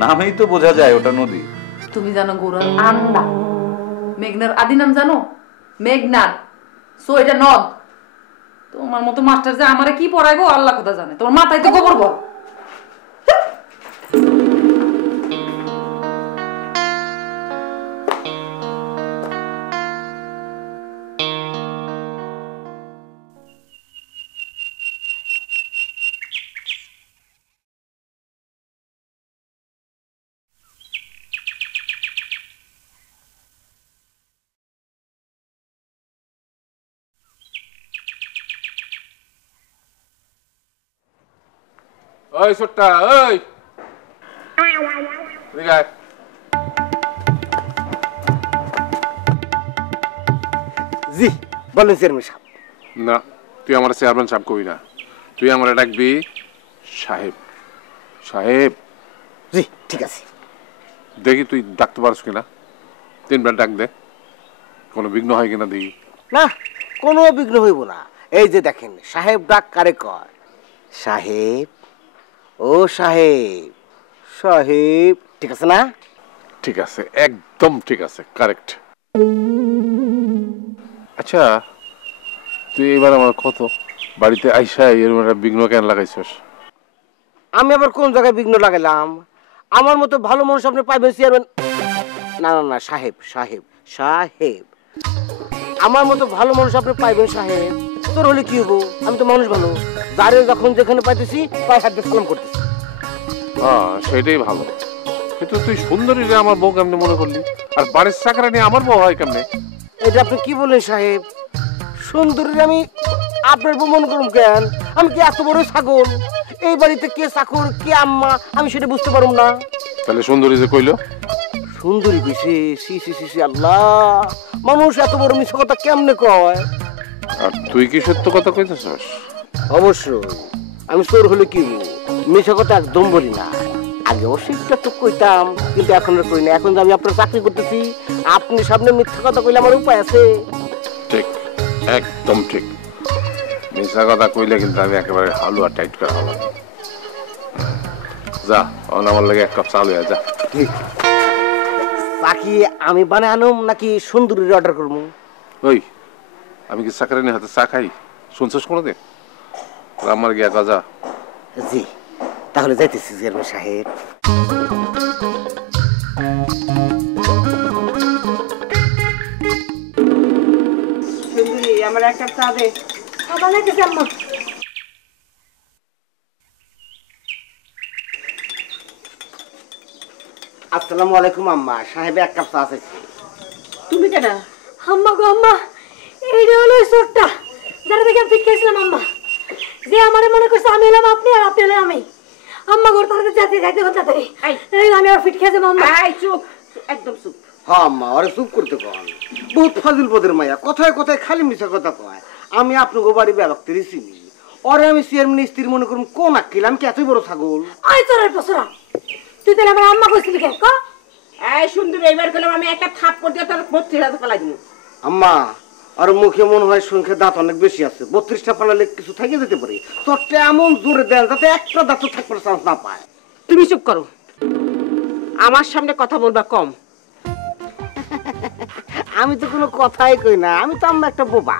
নামেই তো বোঝা যায় ওটা নদী। তুমি জানো গোরার আন্ডা মেঘনার আদি নাম জানো? মেঘনার। সো এটা নদ। তোমার মতো মাস্টার যে আমারে কি পড়াইবো আল্লাহ কথা জানে। তোমার মাথায় তো গোবর বল। ওই ছোট্টা, ওই এদিকে আয়। জি বলেন চেয়ারম্যান সাহেব। না, তুই আমার চেয়ারম্যান সাহেব কবি না, তুই আমার ডাকবি সাহেব। সাহেব। জি ঠিক আছে। দেখি তুই ডাকতে পারছ কিনা, 3বার ডাক দে, কোনো বিঘ্ন হয় কিনা দেখি। না, কোনো বিঘ্ন হইব না। এই যে দেখেন, সাহেব ডাক কারে কয়? সাহেব, ও সাহেব, সাহেব। ঠিক আছে না? ঠিক আছে, একদম ঠিক আছে, কারেক্ট। আচ্ছা, তুই এবার আমার কত বাড়িতে আইসা এরকম একটা বিঘ্ন কেন লাগাইছস? আমি আবার কোন জায়গায় বিঘ্ন লাগাইলাম? আমার মতো ভালো মানুষ আপনি পাইবেন চেয়ারম্যান? না না না সাহেব, সাহেব, সাহেব, আমার মতো ভালো মানুষ আপনি পাইবেন সাহেব। তোর হলে কি হবো? আমি তো মানুষ ভালো, যারে যখন যেখানে পাইতেছি পায়ে হাত দিয়ে সালাম করতেছি। হ্যাঁ, সেটাই ভালো। কিন্তু তুই সুন্দরী রে আমার বউ কেমনে মনে করলি? আর বাড়ির চাকরা নিয়ে আমার বউ হয় কেমনে? এটা আপনি কি বলেন সাহেব? সুন্দরীর আমি আপনার বউ মনে করুন কেন? আমি কি এত বড় ছাগল? এই বাড়িতে কে চাকর কে আম্মা আমি সেটা বুঝতে পারুম না। তাহলে সুন্দরী যে কইলো সুন্দরী কইছে? সি সি সি সি, আল্লাহ, মানুষ এত বড় মিথ্যা কথা কেমনে কয়? আর তুই কি সত্য কথা কইতেছস? অবশ্যই, আমি চোর হলে কি মিথ্যা কথা একদম বলি না। আগে অশিক্ষা তো কইতাম, কিন্তু এখন আর কই না। এখন যে আমি আপনার চাকরি করতেছি, আপনি সামনে মিথ্যা কথা কইলে আমার উপায় আছে? ঠিক, একদম ঠিক। মিশা কথা কইলে কিন্তু আমি একেবারে হালুয়া টাইট করে হলাম। যা, অন আমার লাগে 1 কাপ চা লইয়া যা। ঠিক। চা কি আমি বানাই আনুম নাকি সুন্দরীর অর্ডার করবো? ওই, আমি কি চাকরানি হাতে চা খাই? শুনছস কোনোদিন? আমার গিয়া কাজা। জি, তাহলে যাইতেছি চেয়ারম্যান সাহেব। আমার এক কাপ চা দে। আবার লাগতেছে আম্মা। আসসালামু আলাইকুম আম্মা। সাহেব 1 কাপ চা চাইছি। তুমি কেন? আম্মা গো আম্মা, এইটা হলো ওই চোরটা যারা দেখে ফিট খেয়েছিলাম আম্মা। যে আমারে মনে করছে আমি এলাম আপনি আর আপনি এলাম আমি। আম্মা গোর তাড়াতাড়ি যাতে যাইতে হচ্ছে তাড়াতাড়ি। আমি আর ফিট খেয়েছি আম্মা। চুপ, একদম চুপ। হ্যাঁ আম্মা, আরে চুপ করতে কন। বহুত ফাজিল পদের মাইয়া, কথায় কথায় খালি মিছা কথা কয়। আমি আপনাকে বাড়ি ব্যবক্তি চিনি। ওরে আমি চেয়ারম্যান স্ত্রী মনে করুন কোন আক্কিল? আমি কি এতই বড় ছাগল? আই চোরের পসরা, তুই তাহলে আমার আম্মা কইছিলি কে? ক এই সুন্দরী, এবার গেলাম আমি একটা থাপ্পড় দিয়ে তোর 32,000 পালাই দিব। আম্মা, আর মুখে মনে হয় সংখ্যা দাঁত অনেক বেশি আছে। 32টা পালালে কিছু থেকে যেতে পারে। তোরটা এমন জোরে দেন যাতে একটা দাঁত থাকবার চান্স না পায়। তুমি চুপ করো, আমার সামনে কথা বলবা কম। আমি তো কোনো কথাই কই না, আমি তো আম্মা একটা বোবা।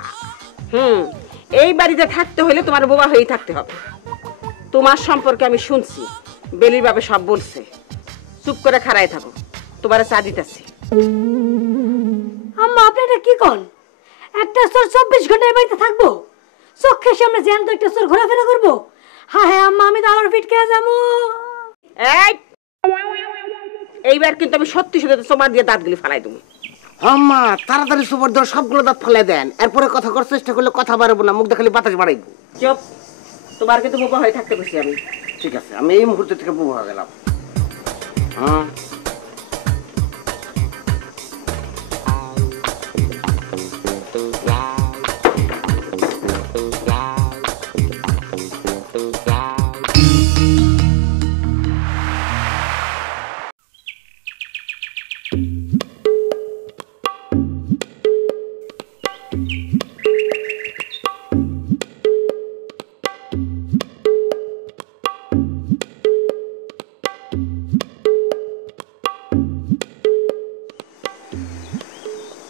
এই বাড়িতে থাকতে হলে তোমার বোবা হয়েই থাকতে হবে। তোমার সম্পর্কে আমি শুনছি, বেলির বাবা সব বলছে। চুপ করে খাড়ায় থাকো, তোমার চা দিতেছি। আম্মা আপনি এটা কি কন? একটা চোর 24 ঘন্টা এই বাড়িতে থাকবো? চোখের সামনে জ্যান্ত একটা চোর ঘোরাফেরা করবো? হ্যাঁ হ্যাঁ আম্মা, আমি তো আবার ফিট খেয়ে যাবো। এইবার কিন্তু আমি সত্যি সত্যি তোমার দিয়ে দাঁতগুলি ফালাই দেবো। আম্মা তাড়াতাড়ি সুপার দেওয়ার সবগুলো দাঁত ফেলে দেন। এরপরে কথা করার চেষ্টা করলে কথা বাড়াবো না, মুখ দেখালে বাতাস বাড়াইবো। চুপ, তোমার কিন্তু বোবা হয়ে থাকতে বসি আমি। ঠিক আছে, আমি এই মুহূর্তে থেকে বোবা হয়ে গেলাম। হ্যাঁ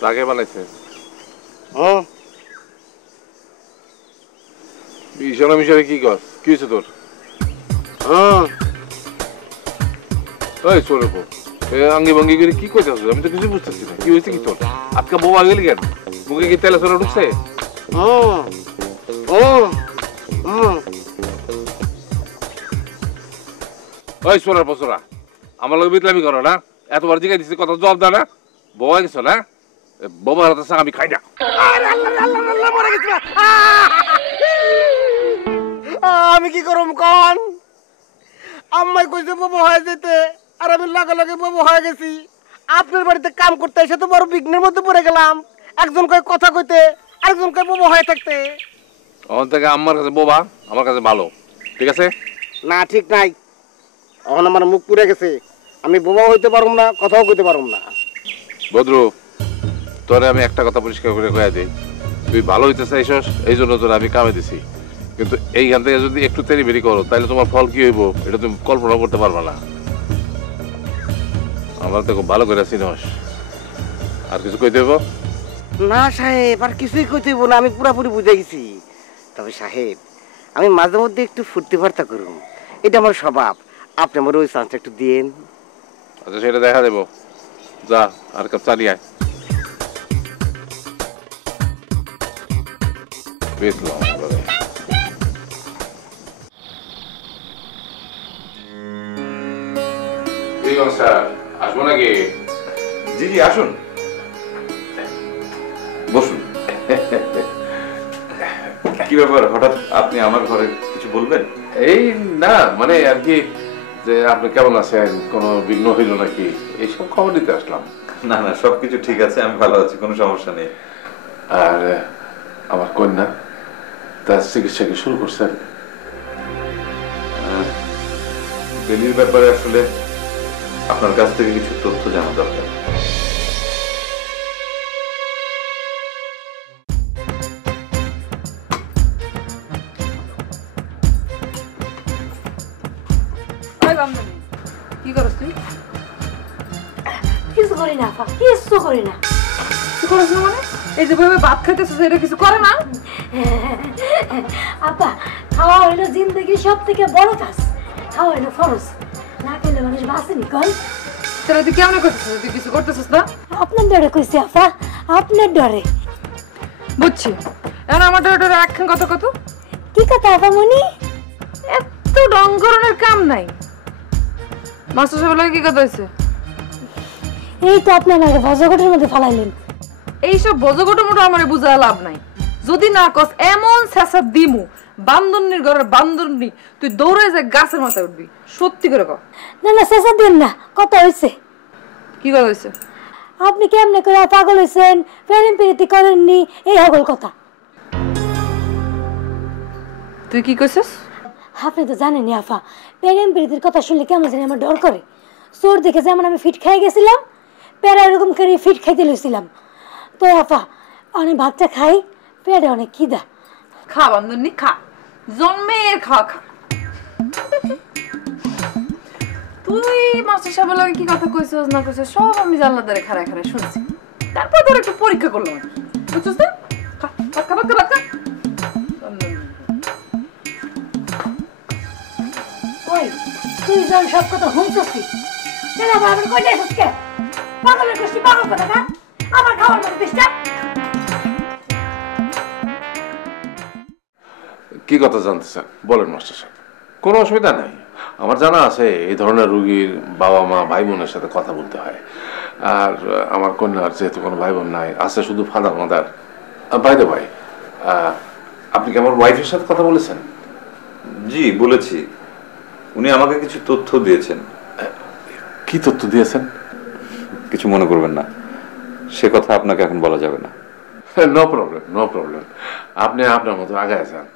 লাগে বানাইছে ইশারা মিশারে কি কর? কি হয়েছে তোর? এই চোরে পো, আঙ্গি ভঙ্গি করে কি কইতে আসবে? আমি তো কিছু বুঝতেছি না। কি হয়েছে কি তোর? আজকে বোমা গেলি কেন? মুখে কি তেলে চলে ঢুকছে? ওই সোনার পসরা, আমার লোক বিতলামি করো না? এতবার জিজ্ঞাসা দিচ্ছি, কথা জবাব দাও না? বোমা গেছো না? বোমা হাতে আমি খাই না। আমি কি করম কন? আম্মাই কইছে বাবু হয়ে যেতে, আর আমি লগে লগে বাবু হয়ে গেছি। আপনার বাড়িতে কাম করতে এসে তো বড় বিঘ্নের মধ্যে পড়ে গেলাম। একজন কয় কথা কইতে, আরেকজন কয় বাবু হয়ে থাকতে। ওখান থেকে আমার কাছে বোবা, আমার কাছে ভালো। ঠিক আছে না? ঠিক নাই। এখন আমার মুখ পুড়ে গেছে। আমি বোবা হইতে পারুম না, কথাও কইতে পারুম না। ভদ্র, তোরে আমি একটা কথা পরিষ্কার করে কয়ে দিই, তুই ভালো হইতে চাইছস, এই জন্য তোরা আমি কামে দিছি। কিন্তু এইখান থেকে যদি একটু তেড়িবেড়ি করো, তাহলে তোমার ফল কি হইব এটা তুমি কল্পনা করতে পারবা না। আমার তো খুব ভালো করে চিনস। আর কিছু কইতে হইব না সাহেব, আর কিছুই কইতে হইব না। আমি পুরাপুরি বুঝে গেছি। তবে সাহেব, আমি মাঝে মধ্যে একটু ফুর্তি ফার্তা করুন, এটা আমার স্বভাব। আপনি আমার ওই চান্সটা একটু দিন। আচ্ছা, সেটা দেখা দেবো। যা, আর কাপ চালিয়ে আয়। বেচলাম আসবো নাকি? জি জি, আসুন, বসুন। কি কি ব্যাপার, হঠাৎ আপনি আমার ঘরে কিছু বলবেন? এই না মানে আর কি, যে আপনি কেমন আছেন, কোনো বিঘ্ন হইল নাকি, এইসব খবর দিতে আসলাম। না না, সবকিছু ঠিক আছে, আমি ভালো আছি, কোনো সমস্যা নেই। আর আমার কন্যা তার চিকিৎসা কি শুরু করছেন? বেলির ব্যাপারে আসলে আপনার কাছ থেকে কিছু তথ্য জানা দরকার। কি করছ তুই? কিছু করি না আপা, কিছু করি না। কি করছ না মানে? এই যে ভাবে ভাত খাইতেছিস, এটা কিছু করে না? আপা, খাওয়া হইলো জিন্দগির সব থেকে বড় কাজ। খাওয়া হইলো ফরজ, না খেলে মানুষ বাঁচেনি কল। তাহলে তুই কেমন করতেছিস? তুই কিছু করতেছিস না? আপনার ডরে কইছি আপা, আপনার ডরে। বুঝছি। এখন আমার ডরে একখান কথা কত? কি কথা আপা মনি? এত ঢং করানোর কাম নাই। মাস্টার সাহেব লাগে কি কথা হয়েছে? এই তো আপনার লাগে ভজগটের মধ্যে ফালাইলেন। এইসব বজগটো মোটো আমার বুঝা লাভ নাই। যদি না কস এমন ছেঁচা দিমু, বান্দরনির ঘরের বান্দরনি, তুই দৌড়ে যায় গাছের মাথায় উঠবি। সত্যি করে কর। না না, শেষা দিন না, কথা হয়েছে। কি কথা হয়েছে? আপনি কেমনে করে পাগল হয়েছেন, প্রেম প্রীতি করেননি, এই হগল কথা। তুই কি কইছিস? আপনি তো জানেনই আফা, প্রেম প্রীতির কথা শুনলে কেমন জানি আমার ডর করে। চোর দেখে যেমন আমি ফিট খাই গেছিলাম, পেড়া এরকম করে ফিট খাইতে লইছিলাম। তো আফা, অনেক ভাতটা খাই, পেটে অনেক খিদা। খা বান্দরনি খা, জন্মের খা খা। তুই মাস্টার সাহেবের লাগে কি কথা কইছিস না কইছিস সব আমি জানলার ধারে খাড়ায় খাড়ায় শুনছি। তারপর তোর একটু পরীক্ষা করলাম, বুঝছিস না? খা ভাত খা ভাত খা ভাত খা। ওই তুই যখন সব কথা শুনছিস, তাহলে আবার আমার কই যাইছিস কে? পাগলের গোষ্ঠী পাগল কথা না, আমার খাওয়ার মতো ডিস্টার্ব। কি কথা জানতে চান বলেন মাস্টার সাহেব। কোনো অসুবিধা নাই, আমার জানা আছে এই ধরনের রুগীর বাবা মা ভাই বোনের সাথে কথা বলতে হয়। আর আমার কন্যার যেহেতু কোনো ভাই বোন নাই, আছে শুধু ফাদার মাদার। বাই দ্য ভাই, আপনি কি আমার ওয়াইফের সাথে কথা বলেছেন? জি বলেছি, উনি আমাকে কিছু তথ্য দিয়েছেন। কি তথ্য দিয়েছেন? কিছু মনে করবেন না, সে কথা আপনাকে এখন বলা যাবে না। নো প্রবলেম, নো প্রবলেম, আপনি আপনার মতো আগায় যান।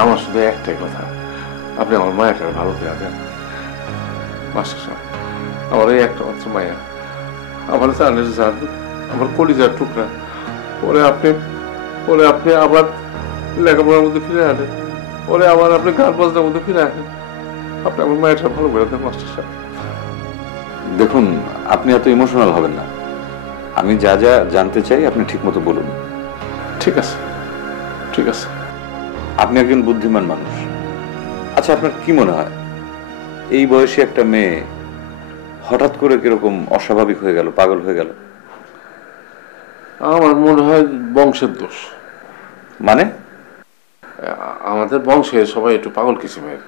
আমার শুধু একটাই কথা, আপনি আমার মায়াটা ভালো করে দেন মাস্টার সাহেব। আমার এই একটা মাত্র মায়া, আমার জানের জান, আমার কলিজার টুকরা। ওরে আপনি আবার লেখাপড়ার মধ্যে ফিরে আনেন, ওরে আবার আপনি গান বাজনার মধ্যে ফিরে আনেন। আপনি আমার মায়াটা ভালো করে দেন মাস্টার সাহেব। দেখুন, আপনি এত ইমোশনাল হবেন না, আমি যা যা জানতে চাই আপনি ঠিক মতো বলুন। ঠিক আছে, ঠিক আছে। আপনি একজন বুদ্ধিমান মানুষ। আচ্ছা, আপনার কি মনে হয় এই বয়সে একটা মেয়ে হঠাৎ করে কিরকম অস্বাভাবিক হয়ে গেল, পাগল হয়ে গেল? আমার মনে হয় বংশের দোষ। মানে? আমাদের বংশে সবাই একটু পাগল কিসিমের।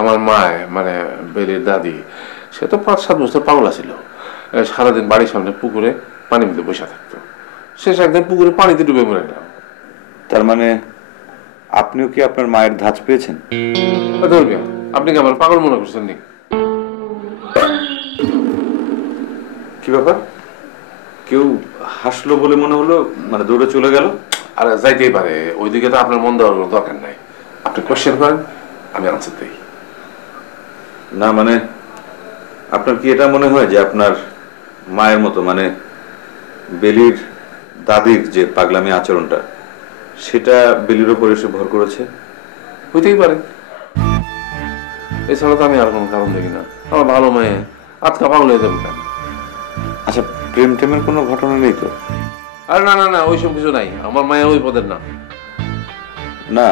আমার মা মানে বেলির দাদি, সে তো 5-7 বছর পাগলা ছিল। সারাদিন বাড়ির সামনে পুকুরে পানি মধ্যে বসে থাকতো। শেষ একদিন পুকুরে পানিতে ডুবে মরে গেল। তার মানে আপনিও কি আপনার মায়ের ধাঁচ পেয়েছেন? আপনি কি আমার পাগল মনে করছেন নি? কি ব্যাপার, কেউ হাসলো বলে মনে হলো, মানে দৌড়ে চলে গেল? আর যাইতেই পারে, ওইদিকে তো আপনার মন দেওয়ার কোনো দরকার নাই। আপনি কোয়েশ্চেন করেন, আমি আনসার দিই। না মানে আপনার কি এটা মনে হয় যে আপনার মায়ের মতো, মানে বেলির দাদির যে পাগলামি আচরণটা, সেটা বেলির উপর এসে ভর করেছে? হইতেই পারে, এছাড়া তো আমি আর কোনো কারণ দেখি না। আমার ভালো মেয়ে আজকা পাগল হয়ে যাবে কেন? আচ্ছা, প্রেম টেমের কোনো ঘটনা নেই তো? আরে না না না, ওইসব কিছু নাই, আমার মায়া ওই পদের না। না,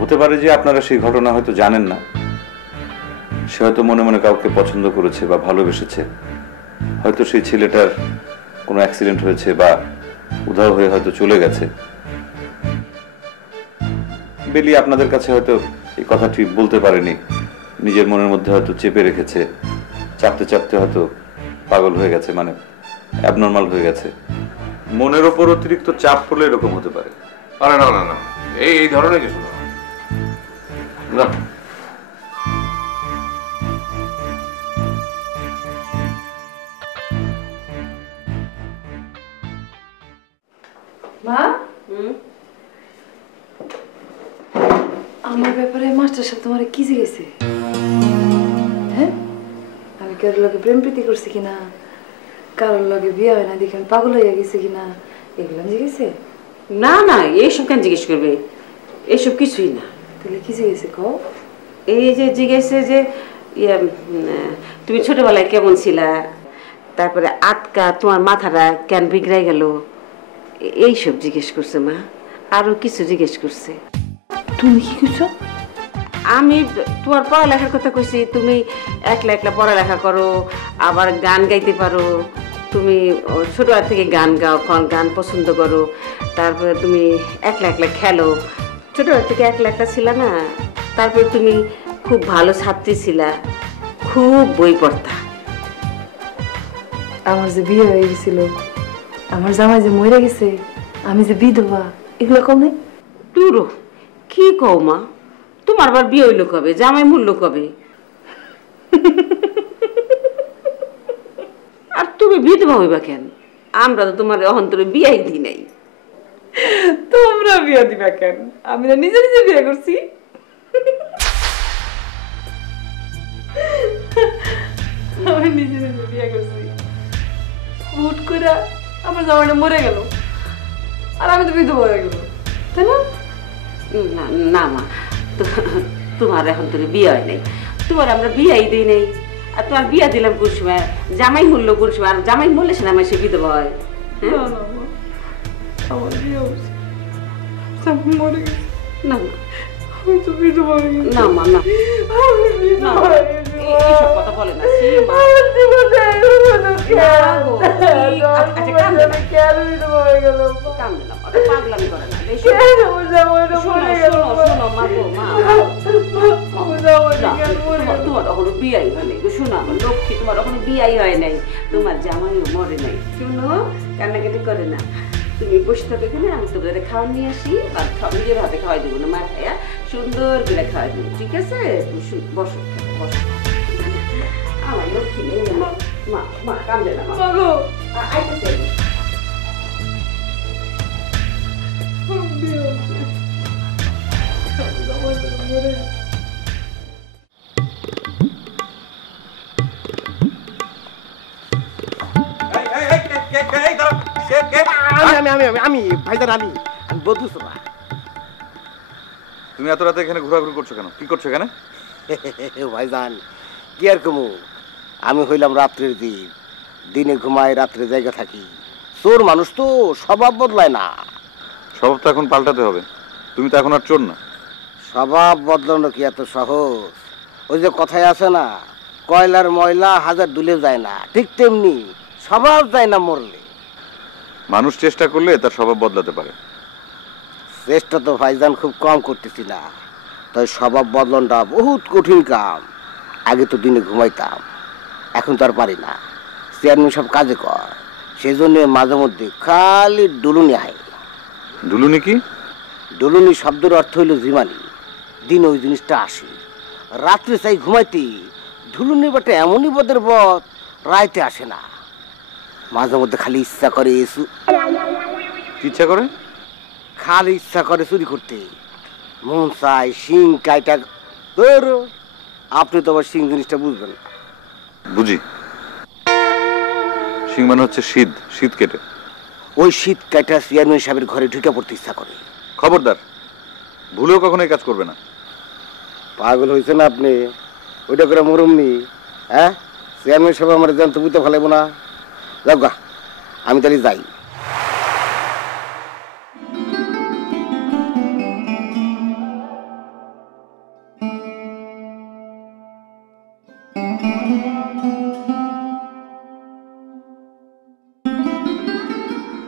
হতে পারে যে আপনারা সেই ঘটনা হয়তো জানেন না। সে হয়তো মনে মনে কাউকে পছন্দ করেছে বা ভালোবেসেছে। হয়তো সেই ছেলেটার কোনো অ্যাক্সিডেন্ট হয়েছে বা উধাও হয়ে হয়তো চলে গেছে। বেলি আপনাদের কাছে হয়তো এই কথাটি বলতে পারেনি, নিজের মনের মধ্যে হয়তো চেপে রেখেছে। চাপতে চাপতে হয়তো পাগল হয়ে গেছে, মানে অ্যাবনর্মাল হয়ে গেছে। মনের ওপর অতিরিক্ত চাপ পড়লে এরকম হতে পারে। আরে না না না, এই ধরনের কিছু না। না মা, আমার ব্যাপারে মাস্টার সাহেব তোমার কি জিজ্ঞেসে? হ্যাঁ, আমি কারোর লগে প্রেম প্রীতি করছি কিনা, কারোর লগে বিয়ে হয় না দেখে আমি পাগল হয়ে গেছি কিনা, এগুলো জিজ্ঞেসে? না না, এইসব কেন জিজ্ঞেস করবে? এইসব কিছুই না। তাহলে কি জিজ্ঞেসে কও? এই যে জিজ্ঞেসে যে তুমি ছোটবেলায় কেমন ছিলা, তারপরে আটকা তোমার মাথাটা কেন বিগড়াই গেল, এইসব জিজ্ঞেস করছে মা। আরো কিছু জিজ্ঞেস করছে। তুমি কি করছো? আমি তোমার পড়ালেখার কথা কইছি, তুমি একলা একলা পড়ালেখা করো, আবার গান গাইতে পারো, তুমি ছোটবেলা থেকে গান গাও, গান পছন্দ করো, তারপরে তুমি একলা একলা খেলো, ছোটবেলা থেকে একলা একলা ছিলা না, তারপরে তুমি খুব ভালো ছাত্রী ছিলা, খুব বই পড়তা। আমার যে বিয়ে হয়ে গেছিল, আমার জামাই যে মরে গেছে, আমি যে বিধবা, এগুলো কম নেই? টুরো কি কও মা, তোমার আবার বিয়ে হইলো কবে, জামাই মূল্য কবে? আর তুমি বিধবা হইবা কেন? আমরা তো তোমার অন্তরে বিয়াই দিই নাই। তোমরা বিয়ে দিবা কেন? আমি না নিজে নিজে বিয়ে করছি। আমি নিজে নিজে বিয়ে করছি, হুট করে আমার জামাইটা মরে গেল, আর আমি তো বিধবা হয়ে গেল, তাই না? না না মা, তোমার এখন তোর বিয়ে হয় নাই, তোমার আমরা বিয়াই দিই নাই। আর তোমার বিয়া দিলাম কোন সময়, জামাই মূল্য কোন সময়? আর জামাই মূল্য সে না আমার সে বিধবা হয়? না না মা, আমার বিয়ে হচ্ছে, জামাই মরে গেছে। না না, আমি তো বিধবা হয়ে গেছি। না মা, না আমি বিধবা হয়ে গেছি। এইসব কথা বলে না। আমার জীবনে এমন কেন? আচ্ছা কান্দে না, কেন বিধবা হয়ে গেল? কান্দে না, ওটা পাগলামি করে না। কেন আমার জামাইটা শোনো মরে গেল? শোনো শোনো মা গো, মা আমার জামাইটা কেন মরে গেল? তোমার এখনো বিয়াই হয় নাই গো, শোনো আমার লক্ষ্মী, তোমার এখনো বিয়াই হয় নাই, তোমার জামাইও মরে নাই। শোনো, কান্নাকাটি করে না, তুমি বসে থাকো এখানে, আমি তোদের খাওয়া নিয়ে আসি, আর নিজের হাতে খাওয়াই দেবো না, মা খাইয়া সুন্দর করে খাওয়াই দেবো, ঠিক আছে? তুমি বসো বসো, আমার লক্ষ্মী নেই মা, মা মা কান্দে না মা, মা গো, আইতেছে। আমার বিয়ে হচ্ছে, আমার জামাইটা মরে গেছে। আমি ভাইজান, আমি বন্ধু না। তুমি এত রাতে এখানে ঘোরাঘুরি করছো কেন? কি করছো এখানে? ভাইজান কি আর কমু, আমি হইলাম রাত্রের দ্বীপ, দিনে ঘুমাই, রাত্রে জায়গা থাকি। চোর মানুষ তো, স্বভাব বদলায় না। স্বভাব তো এখন পাল্টাতে হবে, তুমি তো এখন আর চোর না। স্বভাব বদলানো কি এত সহজ? ওই যে কথায় আছে না, কয়লার ময়লা হাজার দুলে যায় না, ঠিক তেমনি স্বভাব যায় না মরলে। মানুষ চেষ্টা করলে তার স্বভাব বদলাতে পারে। চেষ্টা তো ভাইজান খুব কম করতেছি না, তাই স্বভাব বদলনটা বহুত কঠিন কাম। আগে তো দিনে ঘুমাইতাম, এখন তো আর পারি না। চেয়ারম্যান সব কাজে কর, সেজন্য মাঝে মধ্যে খালি ডুলুনি আয়। দুলুনি কি? ডুলুনি শব্দের অর্থ হইল জিমানি। দিনে ওই জিনিসটা আসে, রাত্রে চাই ঘুমাইতে। ঢুলুনি বাটে এমনই বদের বদ, রাইতে আসে না। মাঝে মধ্যে খালি ইচ্ছা করে ইচ্ছা করে? খালি ইচ্ছা করে চুরি করতে। মন চাই শিং কাইটা ধরো। আপনি তো আবার শিং জিনিসটা বুঝবেন না। বুঝি, শিং মানে হচ্ছে শীত, শীত কেটে। ওই শীত কাইটা চেয়ারম্যান সাহেবের ঘরে ঢুকে পড়তে ইচ্ছা করে। খবরদার, ভুলেও কখনো এই কাজ করবে না। পাগল হয়েছে না আপনি? ওইটা করে মরমনি? হ্যাঁ, চেয়ারম্যান সাহেব আমার জানতে বুঝতে ফেলাইব না। যাও গা, আমি তাহলে যাই।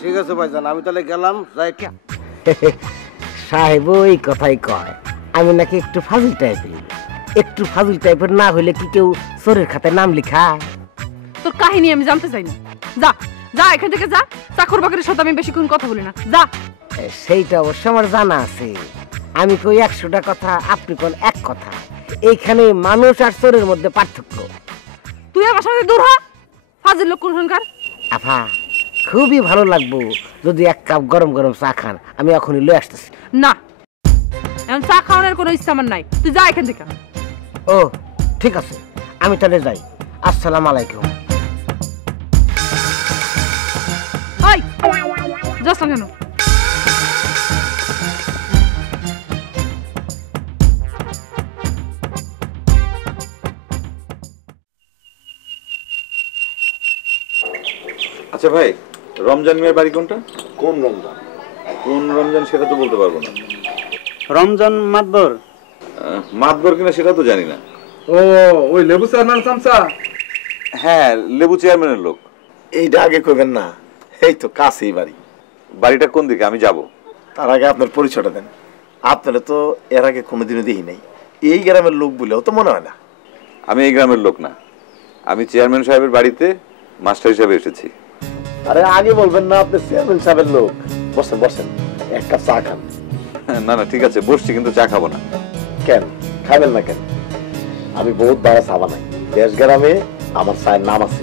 ঠিক আছে ভাইজান, আমি তাহলে গেলাম। যাই। সাহেব ওই কথাই কয়, আমি নাকি একটু ফাজিল টাইপের। একটু ফাজিল টাইপের না হইলে কি কেউ চোরের খাতায় নাম লিখা? তোর কাহিনী আমি জানতে চাই না। যা, যা এখান থেকে যা, চাকর বাকরের সাথে আমি বেশিক্ষণ কথা বলি না, যা। সেইটা অবশ্য আমার জানা আছে। আমি কই 100টা কথা, আপনি কোন এক কথা। এইখানে মানুষ আর চোরের মধ্যে পার্থক্য। তুই আমার সাথে দূর হ, ফাজিল লোক কোনখানকার। আফা, খুবই ভালো লাগবো যদি এক কাপ গরম গরম চা খান। আমি এখনই লয়ে আসতেছি। না, এখন চা খাওয়ানোর কোনো ইচ্ছা আমার নাই, তুই যা এখান থেকে। ও ঠিক আছে, আমি তাহলে যাই। আসসালামু আলাইকুম। ওই যাস না কেন? আচ্ছা ভাই, রমজান মিয়ার বাড়ি কোনটা? কোন রমজান? কোন রমজান সেটা তো বলতে পারবো না। রমজান মাতবর। মাতবর কিনা সেটা তো জানি না। ও ওই লেবু চেয়ারম্যান সামসা। হ্যাঁ, লেবু চেয়ারম্যানের লোক। এইটা আগে কইবেন না, এই তো কাছেই বাড়ি। বাড়িটা কোন দিকে? আমি যাব। তার আগে আপনার পরিচয়টা দেন। আপনারা তো এর আগে কোনোদিনও দেখি নাই, এই গ্রামের লোক বলেও তো মনে হয় না। আমি এই গ্রামের লোক না, আমি চেয়ারম্যান সাহেবের বাড়িতে মাস্টার হিসাবে এসেছি। আরে আগে বলবেন না আপনি চেয়ারম্যান সাহেবের লোক। বসেন বসেন, এক কাপ চা খান। না না ঠিক আছে, বসছি, কিন্তু চা খাবো না। কেন খাবেন না কেন? আমি বহুত বাড়া চা বানাই, দেশ গ্রামে আমার চায়ের নাম আছে।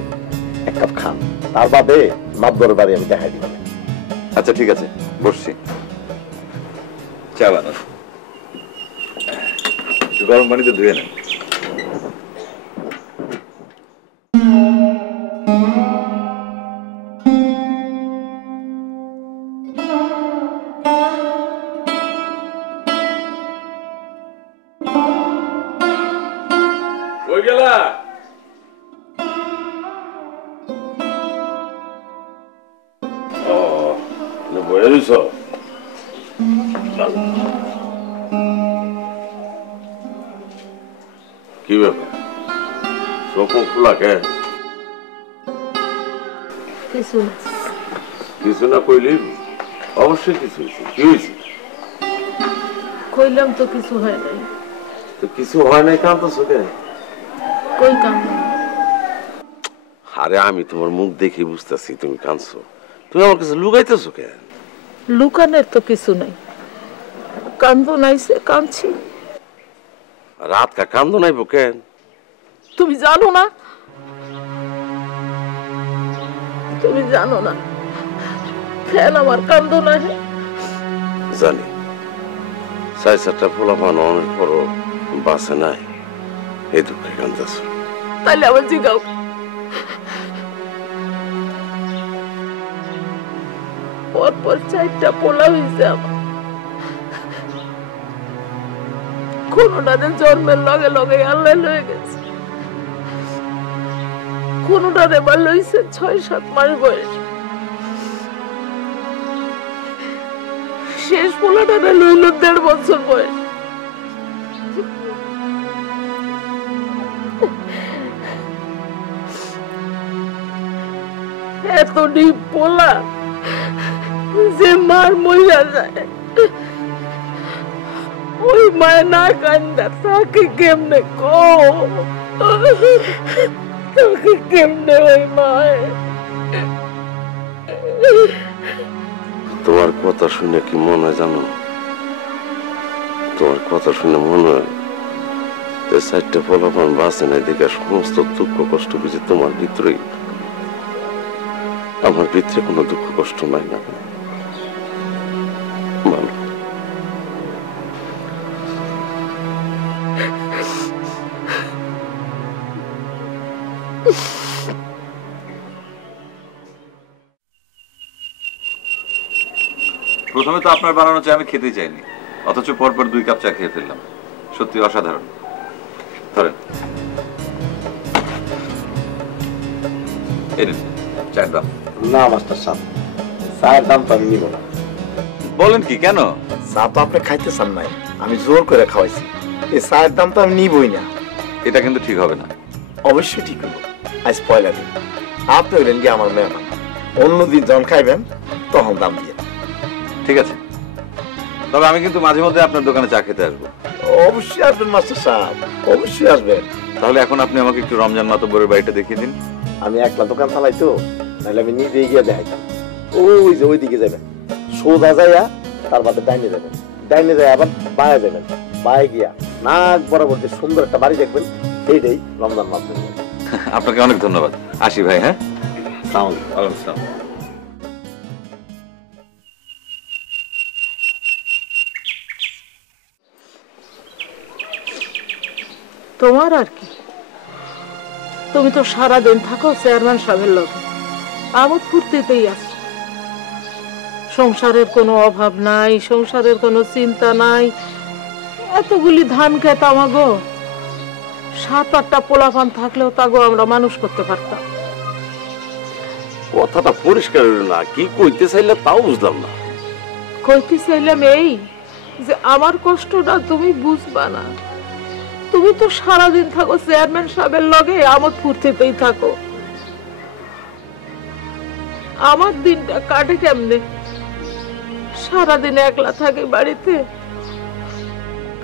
এক কাপ খান, তার বাদে মাতবরের বাড়ি আমি দেখাই দিব। আচ্ছা ঠিক আছে, বসছি। চা বানান, একটু গরম পানিতে ধুয়ে নেন। কই গেলা? বয়ে দিছ? কি ব্যাপার, চোখ খোলা কেন? কিছু না কইলি? অবশ্যই কিছু হয়েছে। কি হয়েছে? কইলাম তো কিছু হয় নাই। তো কিছু হয় নাই, কাঁদতেছো কেন? কই কান্দ? আরে আমি তোমার মুখ দেখে বুঝতেছি তুমি কাঁদছো। তুমি আমার কাছে লুকাইতেছো কেন? লুকানের তো কিছু নাই, কান্দ নাইছে, কাঁদছি। রাত কা কান্দ নাইবো কেন? তুমি জানো না, তুমি জানো না কেন আমার কান্দ নাই? জানি, 6-7টা ফোলা বানানোর পরও বাসে নাই, এই দুঃখে কান্দাছো। তাহলে আমার জিগাও, পরপর 4টা পোলা হয়েছে আমার। কোনটাতে জন্মের লগে লগে আল্লাহ লয়ে গেছে, কোনটাতে বা লইছে 6-7 মাস বয়স। শেষ পোলাটাতে লইল 1.5 বছর বয়স। এত ডিপ পোলা যে মার মইরা যায়, ওই মায় না কান্দা তাকে কেমনে কো? তাকে কেমনে ওই মায়? তোমার কথা শুনে কি মনে হয় জানো? তোমার কথা শুনে মনে হয় যে 4টা ফলাফল বাঁচে নাই দেখে সমস্ত দুঃখ কষ্ট বুঝে তোমার ভিতরে। আমার ভিতরে কোনো দুঃখ কষ্ট নাই না। ভালো প্রথমে তো আপনার বানানো চা আমি খেতেই চাইনি, অথচ পরপর 2 কাপ চা খেয়ে ফেললাম। সত্যি অসাধারণ। ধরেন, এই নিন চায়ের দাম। না মাস্টার সাহেব, চায়ের দাম তো আমি নিব না। বলেন কি, কেন? চা তো আপনি খাইতে চান নাই, আমি জোর করে খাওয়াইছি। এই চায়ের দাম তো আমি নিবই না। এটা কিন্তু ঠিক হবে না। অবশ্যই ঠিক হবো। আজ পয়লা দিন, আপনি হইলেন কি আমার মেহমান। অন্যদিন যখন খাইবেন তখন দাম দিয়ে। ঠিক আছে, তবে আমি কিন্তু মাঝে মধ্যে আপনার দোকানে চা খেতে আসবো। অবশ্যই আসবেন মাস্টার সাহেব, অবশ্যই আসবেন। তাহলে এখন আপনি আমাকে একটু রমজান মাতব্বরের বাড়িটা দেখিয়ে দিন। আমি একলা দোকান চালাই তো, নাহলে আমি নিজে গিয়ে দেখাইতাম। ওই যে ওইদিকে যাবেন, সোজা যাইয়া তার বাদে ডাইনে যাবেন, ডাইনে যাই আবার বায়ে যাবেন, বায়ে গিয়া নাক বরাবর যে সুন্দর একটা বাড়ি দেখবেন, এইটাই রমজান মাধ্যম। আপনাকে অনেক ধন্যবাদ, আসি ভাই। হ্যাঁ, তোমার আর কি, তুমি তো সারাদিন থাকো চেয়ারম্যান সাহেবের লগে, আমোদ ফুর্তিতেই আছো। সংসারের কোনো অভাব নাই, সংসারের কোনো চিন্তা নাই। এতগুলি ধান খেত আমাগো, 7-8টা পোলাপান থাকলেও তাগো আমরা মানুষ করতে পারতাম। কথাটা পরিষ্কার হইল না, কি কইতে চাইলে তাও বুঝলাম না। কইতে চাইলাম এই যে আমার কষ্টটা তুমি বুঝবা না। তুমি তো সারাদিন থাকো চেয়ারম্যান সাহেবের লগে, আমোদ ফুর্তিতেই থাকো। আমার দিনটা কাটে কেমনে? সারাদিন একলা থাকি বাড়িতে,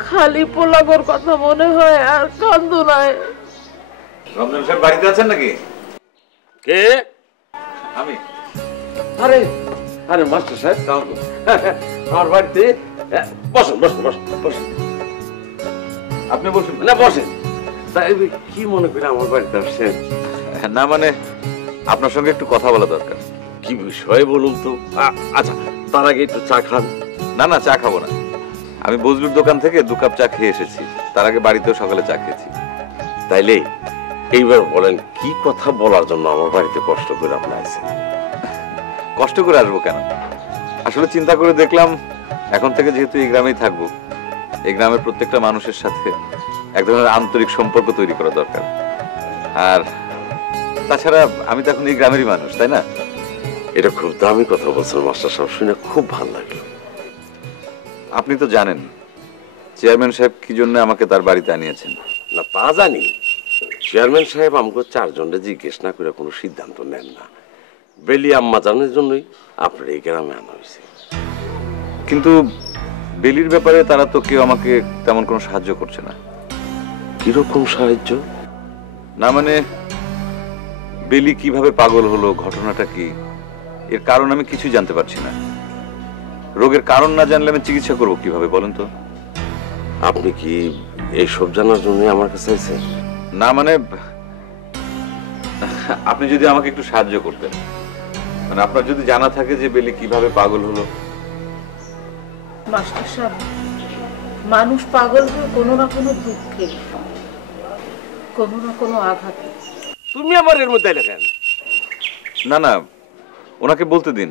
খালি পোলাগোর কথা মনে হয় আর কান্দো নাই। রমজান সাহেব বাড়িতে আছেন নাকি? কে? আমি। আরে আরে মাস্টার সাহেব, আমার বাড়িতে বসেন বসেন বসেন বসেন। আপনি বলছেন না বসেন। তাই কি মনে করে আমার বাড়িতে আসছেন? না, মানে আপনার সঙ্গে একটু কথা বলা দরকার। কি বিষয়ে বলুন তো? আচ্ছা, তার আগে একটু চা খান। না না, চা খাবো না। আমি বজলুর দোকান থেকে 2 কাপ চা খেয়ে এসেছি, তার আগে বাড়িতেও সকালে চা খেয়েছি। তাইলে এইবার বলেন, কি কথা বলার জন্য আমার বাড়িতে কষ্ট করে আপনি আইছেন? কষ্ট করে আসবো কেন? আসলে চিন্তা করে দেখলাম, এখন থেকে যেহেতু এই গ্রামেই থাকবো, এই গ্রামের প্রত্যেকটা মানুষের সাথে এক ধরনের আন্তরিক সম্পর্ক তৈরি করা দরকার। আর তাছাড়া আমি তো এখন এই গ্রামেরই মানুষ, তাই না? এটা খুব দামি কথা বলছেন মাস্টার সাহেব, শুনে খুব ভালো লাগলো। আপনি তো জানেন চেয়ারম্যান সাহেব কি জন্য আমাকে তার বাড়িতে আনিয়েছেন। না তা জানি, চেয়ারম্যান সাহেব আমাকে 4 জনকে জিজ্ঞেস না করে কোনো সিদ্ধান্ত নেন না। বেলি আম্মা জানার জন্যই আপনার এই গ্রামে আনা হয়েছে। কিন্তু বেলির ব্যাপারে তারা তো কেউ আমাকে তেমন কোনো সাহায্য করছে না। কিরকম সাহায্য? না মানে বেলি কিভাবে পাগল হলো, ঘটনাটা কি, এর কারণ আমি কিছু জানতে পারছি না। রোগের কারণ না জানলে আমি চিকিৎসা করবো কিভাবে বলেন তো? আপনি কি এইসব জানার জন্য আমার কাছে আইছেন? না মানে আপনি যদি আমাকে একটু সাহায্য করতেন, মানে আপনার যদি জানা থাকে যে বেলি কিভাবে পাগল হলো। মাস্টার সাহেব, মানুষ পাগল হয় কোনো না কোনো দুঃখে, কোনো না কোনো আঘাতে। তুমি আমার এর মধ্যে দেখেন। না না, ওনাকে বলতে দিন,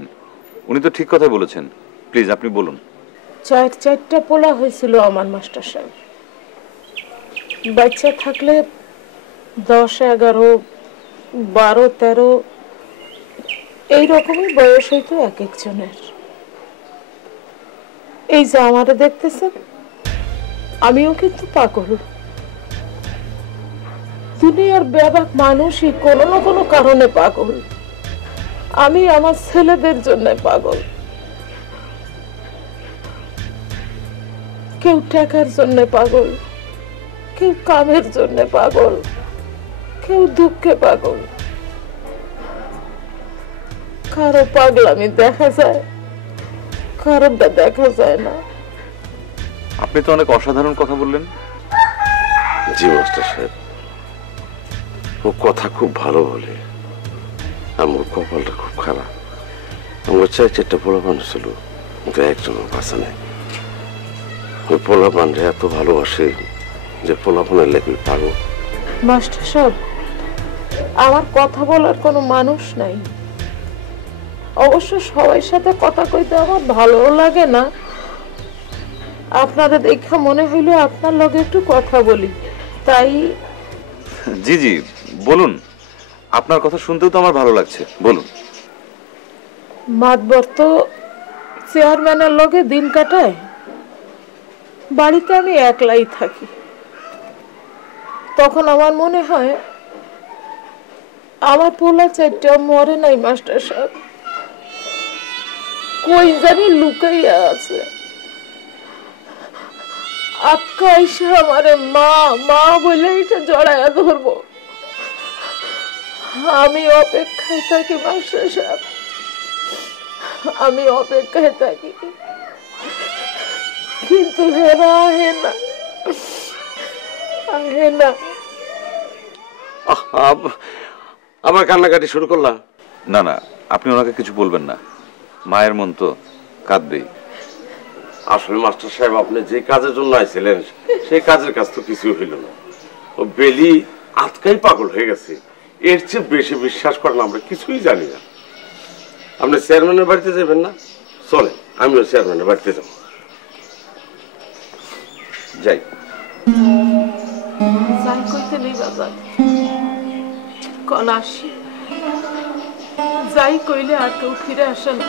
উনি তো ঠিক কথাই বলেছেন। প্লিজ আপনি বলুন। 4-4টা পোলা হয়েছিল আমার মাস্টার সাহেব। বাচ্চা থাকলে 10, 11, 12, 13 এইরকমই বয়স হইতো এক একজনের। এই যে আমারে দেখতেছেন, আমিও কিন্তু পাগল। দুনিয়ার ব্যাপক মানুষই কোনো না কোনো কারণে পাগল। আমি আমার ছেলেদের জন্য পাগল। কেউ টাকার জন্য পাগল, কেউ কামের জন্য পাগল, কেউ দুঃখে পাগল। কারো পাগলামি দেখা যায়, কারোটা দেখা যায় না। আপনি তো অনেক অসাধারণ কথা বললেন। জি মাস্টার সাহেব, ও কথা খুব ভালো বলে। আমার কপালটা খুব খারাপ। আমার 4-4টা পোলাপান ছিল, কিন্তু একজনও বাঁচা নেই। ওই পোলাপানরা এত ভালোবাসে যে পোলাপানের লেগে পাগল। মাস্টার সাহেব, আমার কথা বলার কোনো মানুষ নাই। অবশ্য সবার সাথে কথা কইতে আমার ভালোও লাগে না। আপনাদের দেখা মনে হইলো আপনার লগে একটু কথা বলি, তাই। জি জি বলুন, আপনার কথা শুনতেও তো আমার ভালো লাগছে, বলুন। মাতবর তো চেয়ারম্যানের লগে দিন কাটায়, বাড়িতে আমি একলাই থাকি। তখন আমার মনে হয় আমার পোলা 4টা মরে নাই মাস্টার সাহেব, কই জানি লুকাইয়া আছে। আজকে এসে আমারে মা মা বলে এটা জড়াইয়া ধরবো। আমি অপেক্ষায় থাকি মাস্টার সাহেব, আমি অপেক্ষায় থাকি, কিন্তু হেরা আহে না, আহে না। আবার কান্নাকাটি শুরু করলাম। না না, আপনি ওনাকে কিছু বলবেন না, মায়ের মন তো কাঁদবেই। আসলে মাস্টার সাহেব, আপনি যে কাজের জন্য আইছিলেন সেই কাজের কাজ তো কিছু হইল না। ও বেলি আজকাই পাগল হয়ে গেছে, এর চেয়ে বেশি বিশ্বাস করেন আমরা কিছুই জানি না। আপনি চেয়ারম্যানের বাড়িতে যাবেন না? চলে, আমিও চেয়ারম্যানের বাড়িতে যাব। যাই যাই কইতে নেই বাজার, কল আসি, যাই কইলে আর কেউ ফিরে আসে না।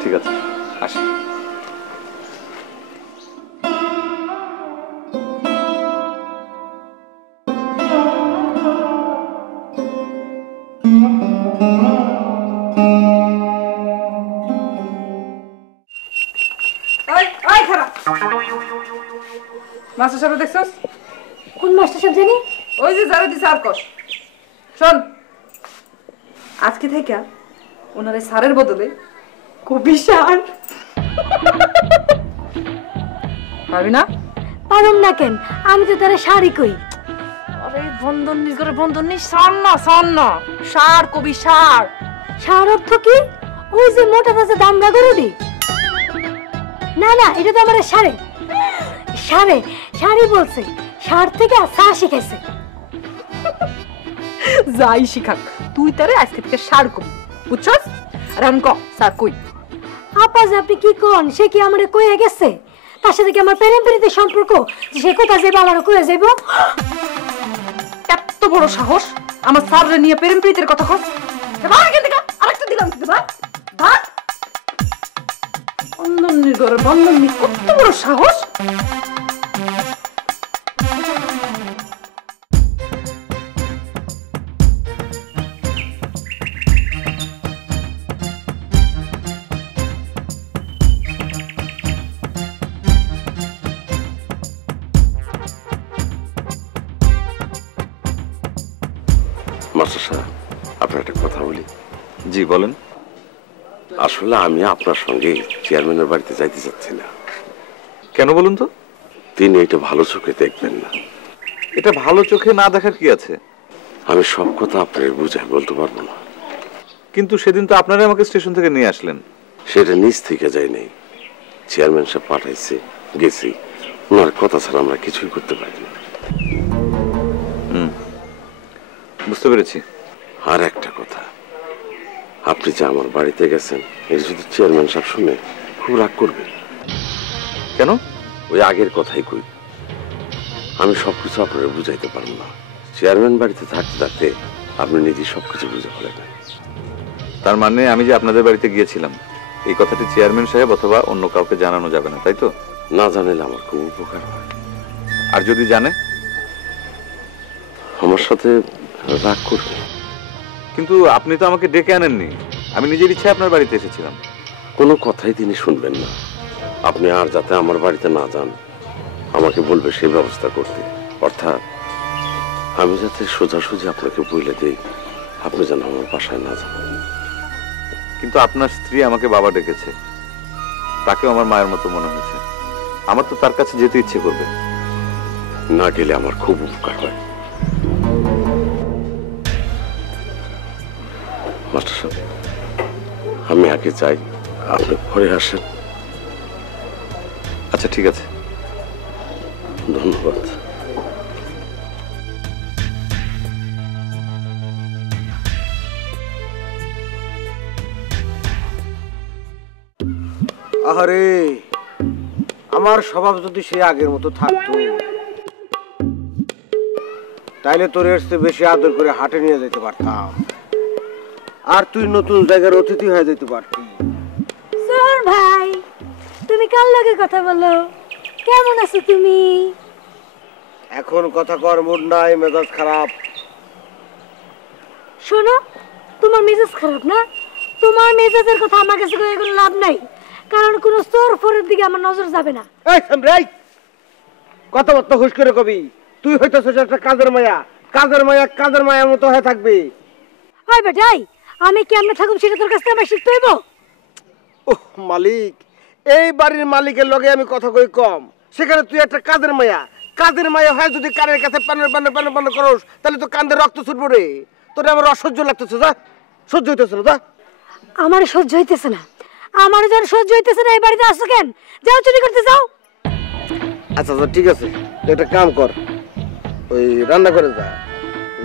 ঠিক আছে, আসি। মাস্টার সাহেব দেখছস? কোন মাস্টার সাহেব জানি? ওই যে যারা দিছে আর কস। শোন, আজকে থেকে ওনার সারের বদলে কবি সার। পারবি না? পারুম না কেন, আমি তো তারা শাড়ি কই। আরে বন্ধন নিজ করে বন্ধন নিস, সার না সার, কবি সার। সার অর্থ কি? ওই যে মোটা তাজা দামড়া গরুটি? না না, এটা তো আমার সারে সারে শাড়ি বলছে, সার থেকে সা শিখেছে। যাই শিখাক, তুই তারে আজকে থেকে সার কবি, বুঝছস? আর আমি ক সার কই? আপা যে আপনি কি কোন, সে কি আমারে কইয়া গেছে? তার সাথে কি আমার প্রেম প্রীতির সম্পর্ক যে সে কোথায় যাইব আমারও কইয়া যাইব? এত বড় সাহস আমার স্যাররে নিয়ে প্রেম প্রীতির কথা কস? ভাগ এখান থেকে, আরেকটা দিলাম কিন্তু, ভাগ ভাগ। বন্ধনের ঘরে বন্ধন নিয়ে কত বড় সাহস! মাস্টার সাহেব, আপনার একটা কথা বলি। জি বলেন। আসলে আমি আপনার সঙ্গে চেয়ারম্যানের বাড়িতে যাইতে চাচ্ছি না। কেন বলুন তো? তিনি এটা ভালো চোখে দেখবেন না। এটা ভালো চোখে না দেখার কি আছে? আমি সব কথা আপনার বুঝাই বলতে পারবো না। কিন্তু সেদিন তো আপনারাই আমাকে স্টেশন থেকে নিয়ে আসলেন। সেটা নিজ থেকে যাই নাই, চেয়ারম্যান সাহেব পাঠাইছে, গেছি। ওনার কথা ছাড়া আমরা কিছুই করতে পারি না। বুঝতে পেরেছি। আর একটা কথা, আপনি যে আমার বাড়িতে গেছেন, এটা যদি চেয়ারম্যান সাহেব শুনে খুব রাগ করবে। কেন? ওই আগের কথাই কই, আমি সবকিছু আপনারা বুঝাইতে পারবো না। চেয়ারম্যান বাড়িতে থাকতে থাকতে আপনি নিজে সবকিছু বুঝে ফেলেন। তার মানে আমি যে আপনাদের বাড়িতে গিয়েছিলাম এই কথাটি চেয়ারম্যান সাহেব অথবা অন্য কাউকে জানানো যাবে না, তাই তো? না জানালে আমার খুব উপকার হয়। আর যদি জানে? আমার সাথে রাগ করবে। কিন্তু আপনি তো আমাকে ডেকে আনেননি, আমি নিজের ইচ্ছায় আপনার বাড়িতে এসেছিলাম। কোনো কথাই তিনি শুনবেন না। আপনি আর যাতে আমার বাড়িতে না যান, আমাকে বলবে সেই ব্যবস্থা করতে। অর্থাৎ আমি যাতে সোজাসুজি আপনাকে বলে দিই, আপনি যেন আমার বাসায় না যান। কিন্তু আপনার স্ত্রী আমাকে বাবা ডেকেছে, তাকেও আমার মায়ের মতো মনে হয়েছে। আমার তো তার কাছে যেতে ইচ্ছে করবে। না গেলে আমার খুব উপকার হয়। মাস্টার সাহেব, আমি আগে যাই, আপনি পরে আসেন। আচ্ছা ঠিক আছে, ধন্যবাদ। আহারে, আমার স্বভাব যদি সে আগের মতো থাকতো, তাইলে তোর এর চেয়ে বেশি আদর করে হাটে নিয়ে যেতে পারতাম, আর তুই নতুন জায়গার অতিথি হয়ে যেতে পারতি। সোহর ভাই, তুমি কার লগে কথা বলো? কেমন আছো তুমি? এখন কথা কর মুড নাই, মেজাজ খারাপ। শোনো, তোমার মেজাজ খারাপ না? তোমার মেজাজের কথা আমার কাছে কয়ে কোনো লাভ নাই, কারণ কোনো চোর ফোরের দিকে আমার নজর যাবে না। এই সামরাই, কথাবার্তা হুশ করে কবি। তুই হইতেছিস একটা কাজের মায়া, কাজের মায়ের মতো হয়ে থাকবি। হয় বেটাই, আমি কেমনে থাকুম সেটা তোর কাছ থেকে আমার শিখতে হইব। ওহ মালিক, এই বাড়ির মালিকের লগে আমি কথা কই কম, সেখানে তুই একটা কাজের মায়া হয় যদি কানের কাছে পান করস তাহলে তো কান্দে রক্ত ছুটবো রে। তোর আমার অসহ্য লাগতেছে, যা সহ্য হইতেছে না, যা। আমার সহ্য হইতেছে না, আমার যখন সহ্য হইতেছে না এই বাড়িতে আসছো কেন? যাও চুরি করতে যাও। আচ্ছা ঠিক আছে, তুই একটা কাম কর, ওই রান্না করে যা,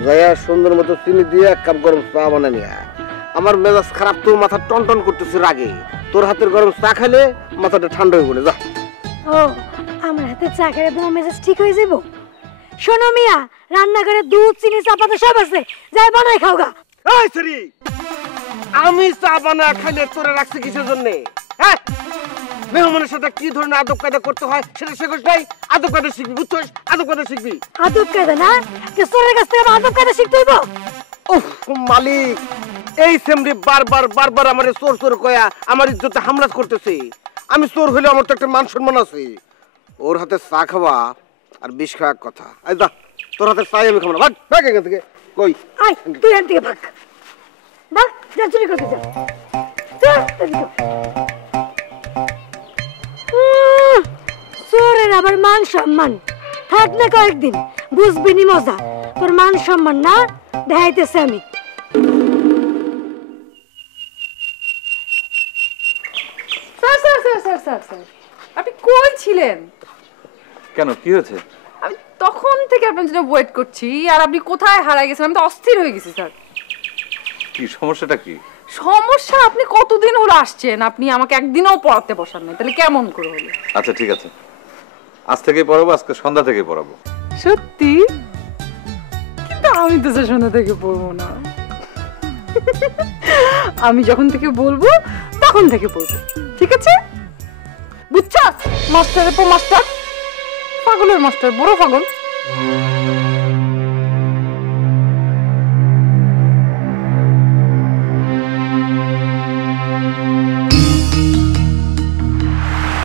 যাইয়া সুন্দর মতো চিনি দিয়ে 1 কাপ গরম চা বানায় নিয়ে আয়। আমার মেজাজ খারাপ, তোর মাথা টনটন করতেছে রাগে, তোর হাতের গরম চা খাইলে মাথাটা ঠান্ডা হয়ে পড়ে, যা। ও, আমার হাতে চা খেলে তোমার মেজাজ ঠিক হয়ে যাবো? শোনো মিয়া, রান্নাঘরে দুধ চিনি চা পাতা সব আছে, যাই বানাই খাও গা। এই সরি, আমি চা বানায় খাইলে তোরে রাখছি কিসের জন্য? হ্যাঁ, মেহমানের সাথে কি ধরনের আদব কায়দা করতে হয় সেটা শেখস নাই? আদব কায়দা শিখবি, বুঝছস? আদব কায়দা শিখবি। আদব কায়দা না, তোর কাছ থেকে আদব কায়দা শিখতে হইব। উফ মালিক, এই সেমরি বারবার আমারে চোর কয়া আমার ইজ্জতে হামলা করতেছে। আমি চোর হইলে আমার তো একটা মান সম্মান আছে। ওর হাতে চা খাওয়া আর বিষ খাওয়ার কথা। আই যা, তোর হাতে চা আমি খাবো না, ভাগ এখান থেকে। কই আয়, তুই এখান থেকে ভাগ, যা চুরি করতে যা। চোরের আবার মান সম্মান থাক না, কয়েকদিন বুঝবি নি মজা। তোর মান সম্মান না দেখাইতেছে আমি। স্যার, আপনি কই ছিলেন? কেন, কি হয়েছে? আমি তখন থেকে আপনার জন্য ওয়েট করছি, আর আপনি কোথায় হারাই গেছেন? আমি তো অস্থির হয়ে গেছি স্যার। কি সমস্যাটা? কি সমস্যা? আপনি কতদিন হলো আসছেন, আপনি আমাকে একদিনও পড়াতে বসান নাই, তাহলে কেমন করে হলো? আচ্ছা ঠিক আছে, আজ থেকেই পড়াবো, আজকে সন্ধ্যা থেকে পড়াবো। সত্যি? কিন্তু আমি তো সন্ধ্যা থেকে পড়বো না। আমি যখন থেকে বলবো তখন থেকে পড়বো, ঠিক আছে? বুঝছো? মাস্টারের পর মাস্টার, পাগলের মাস্টার, বড় পাগল।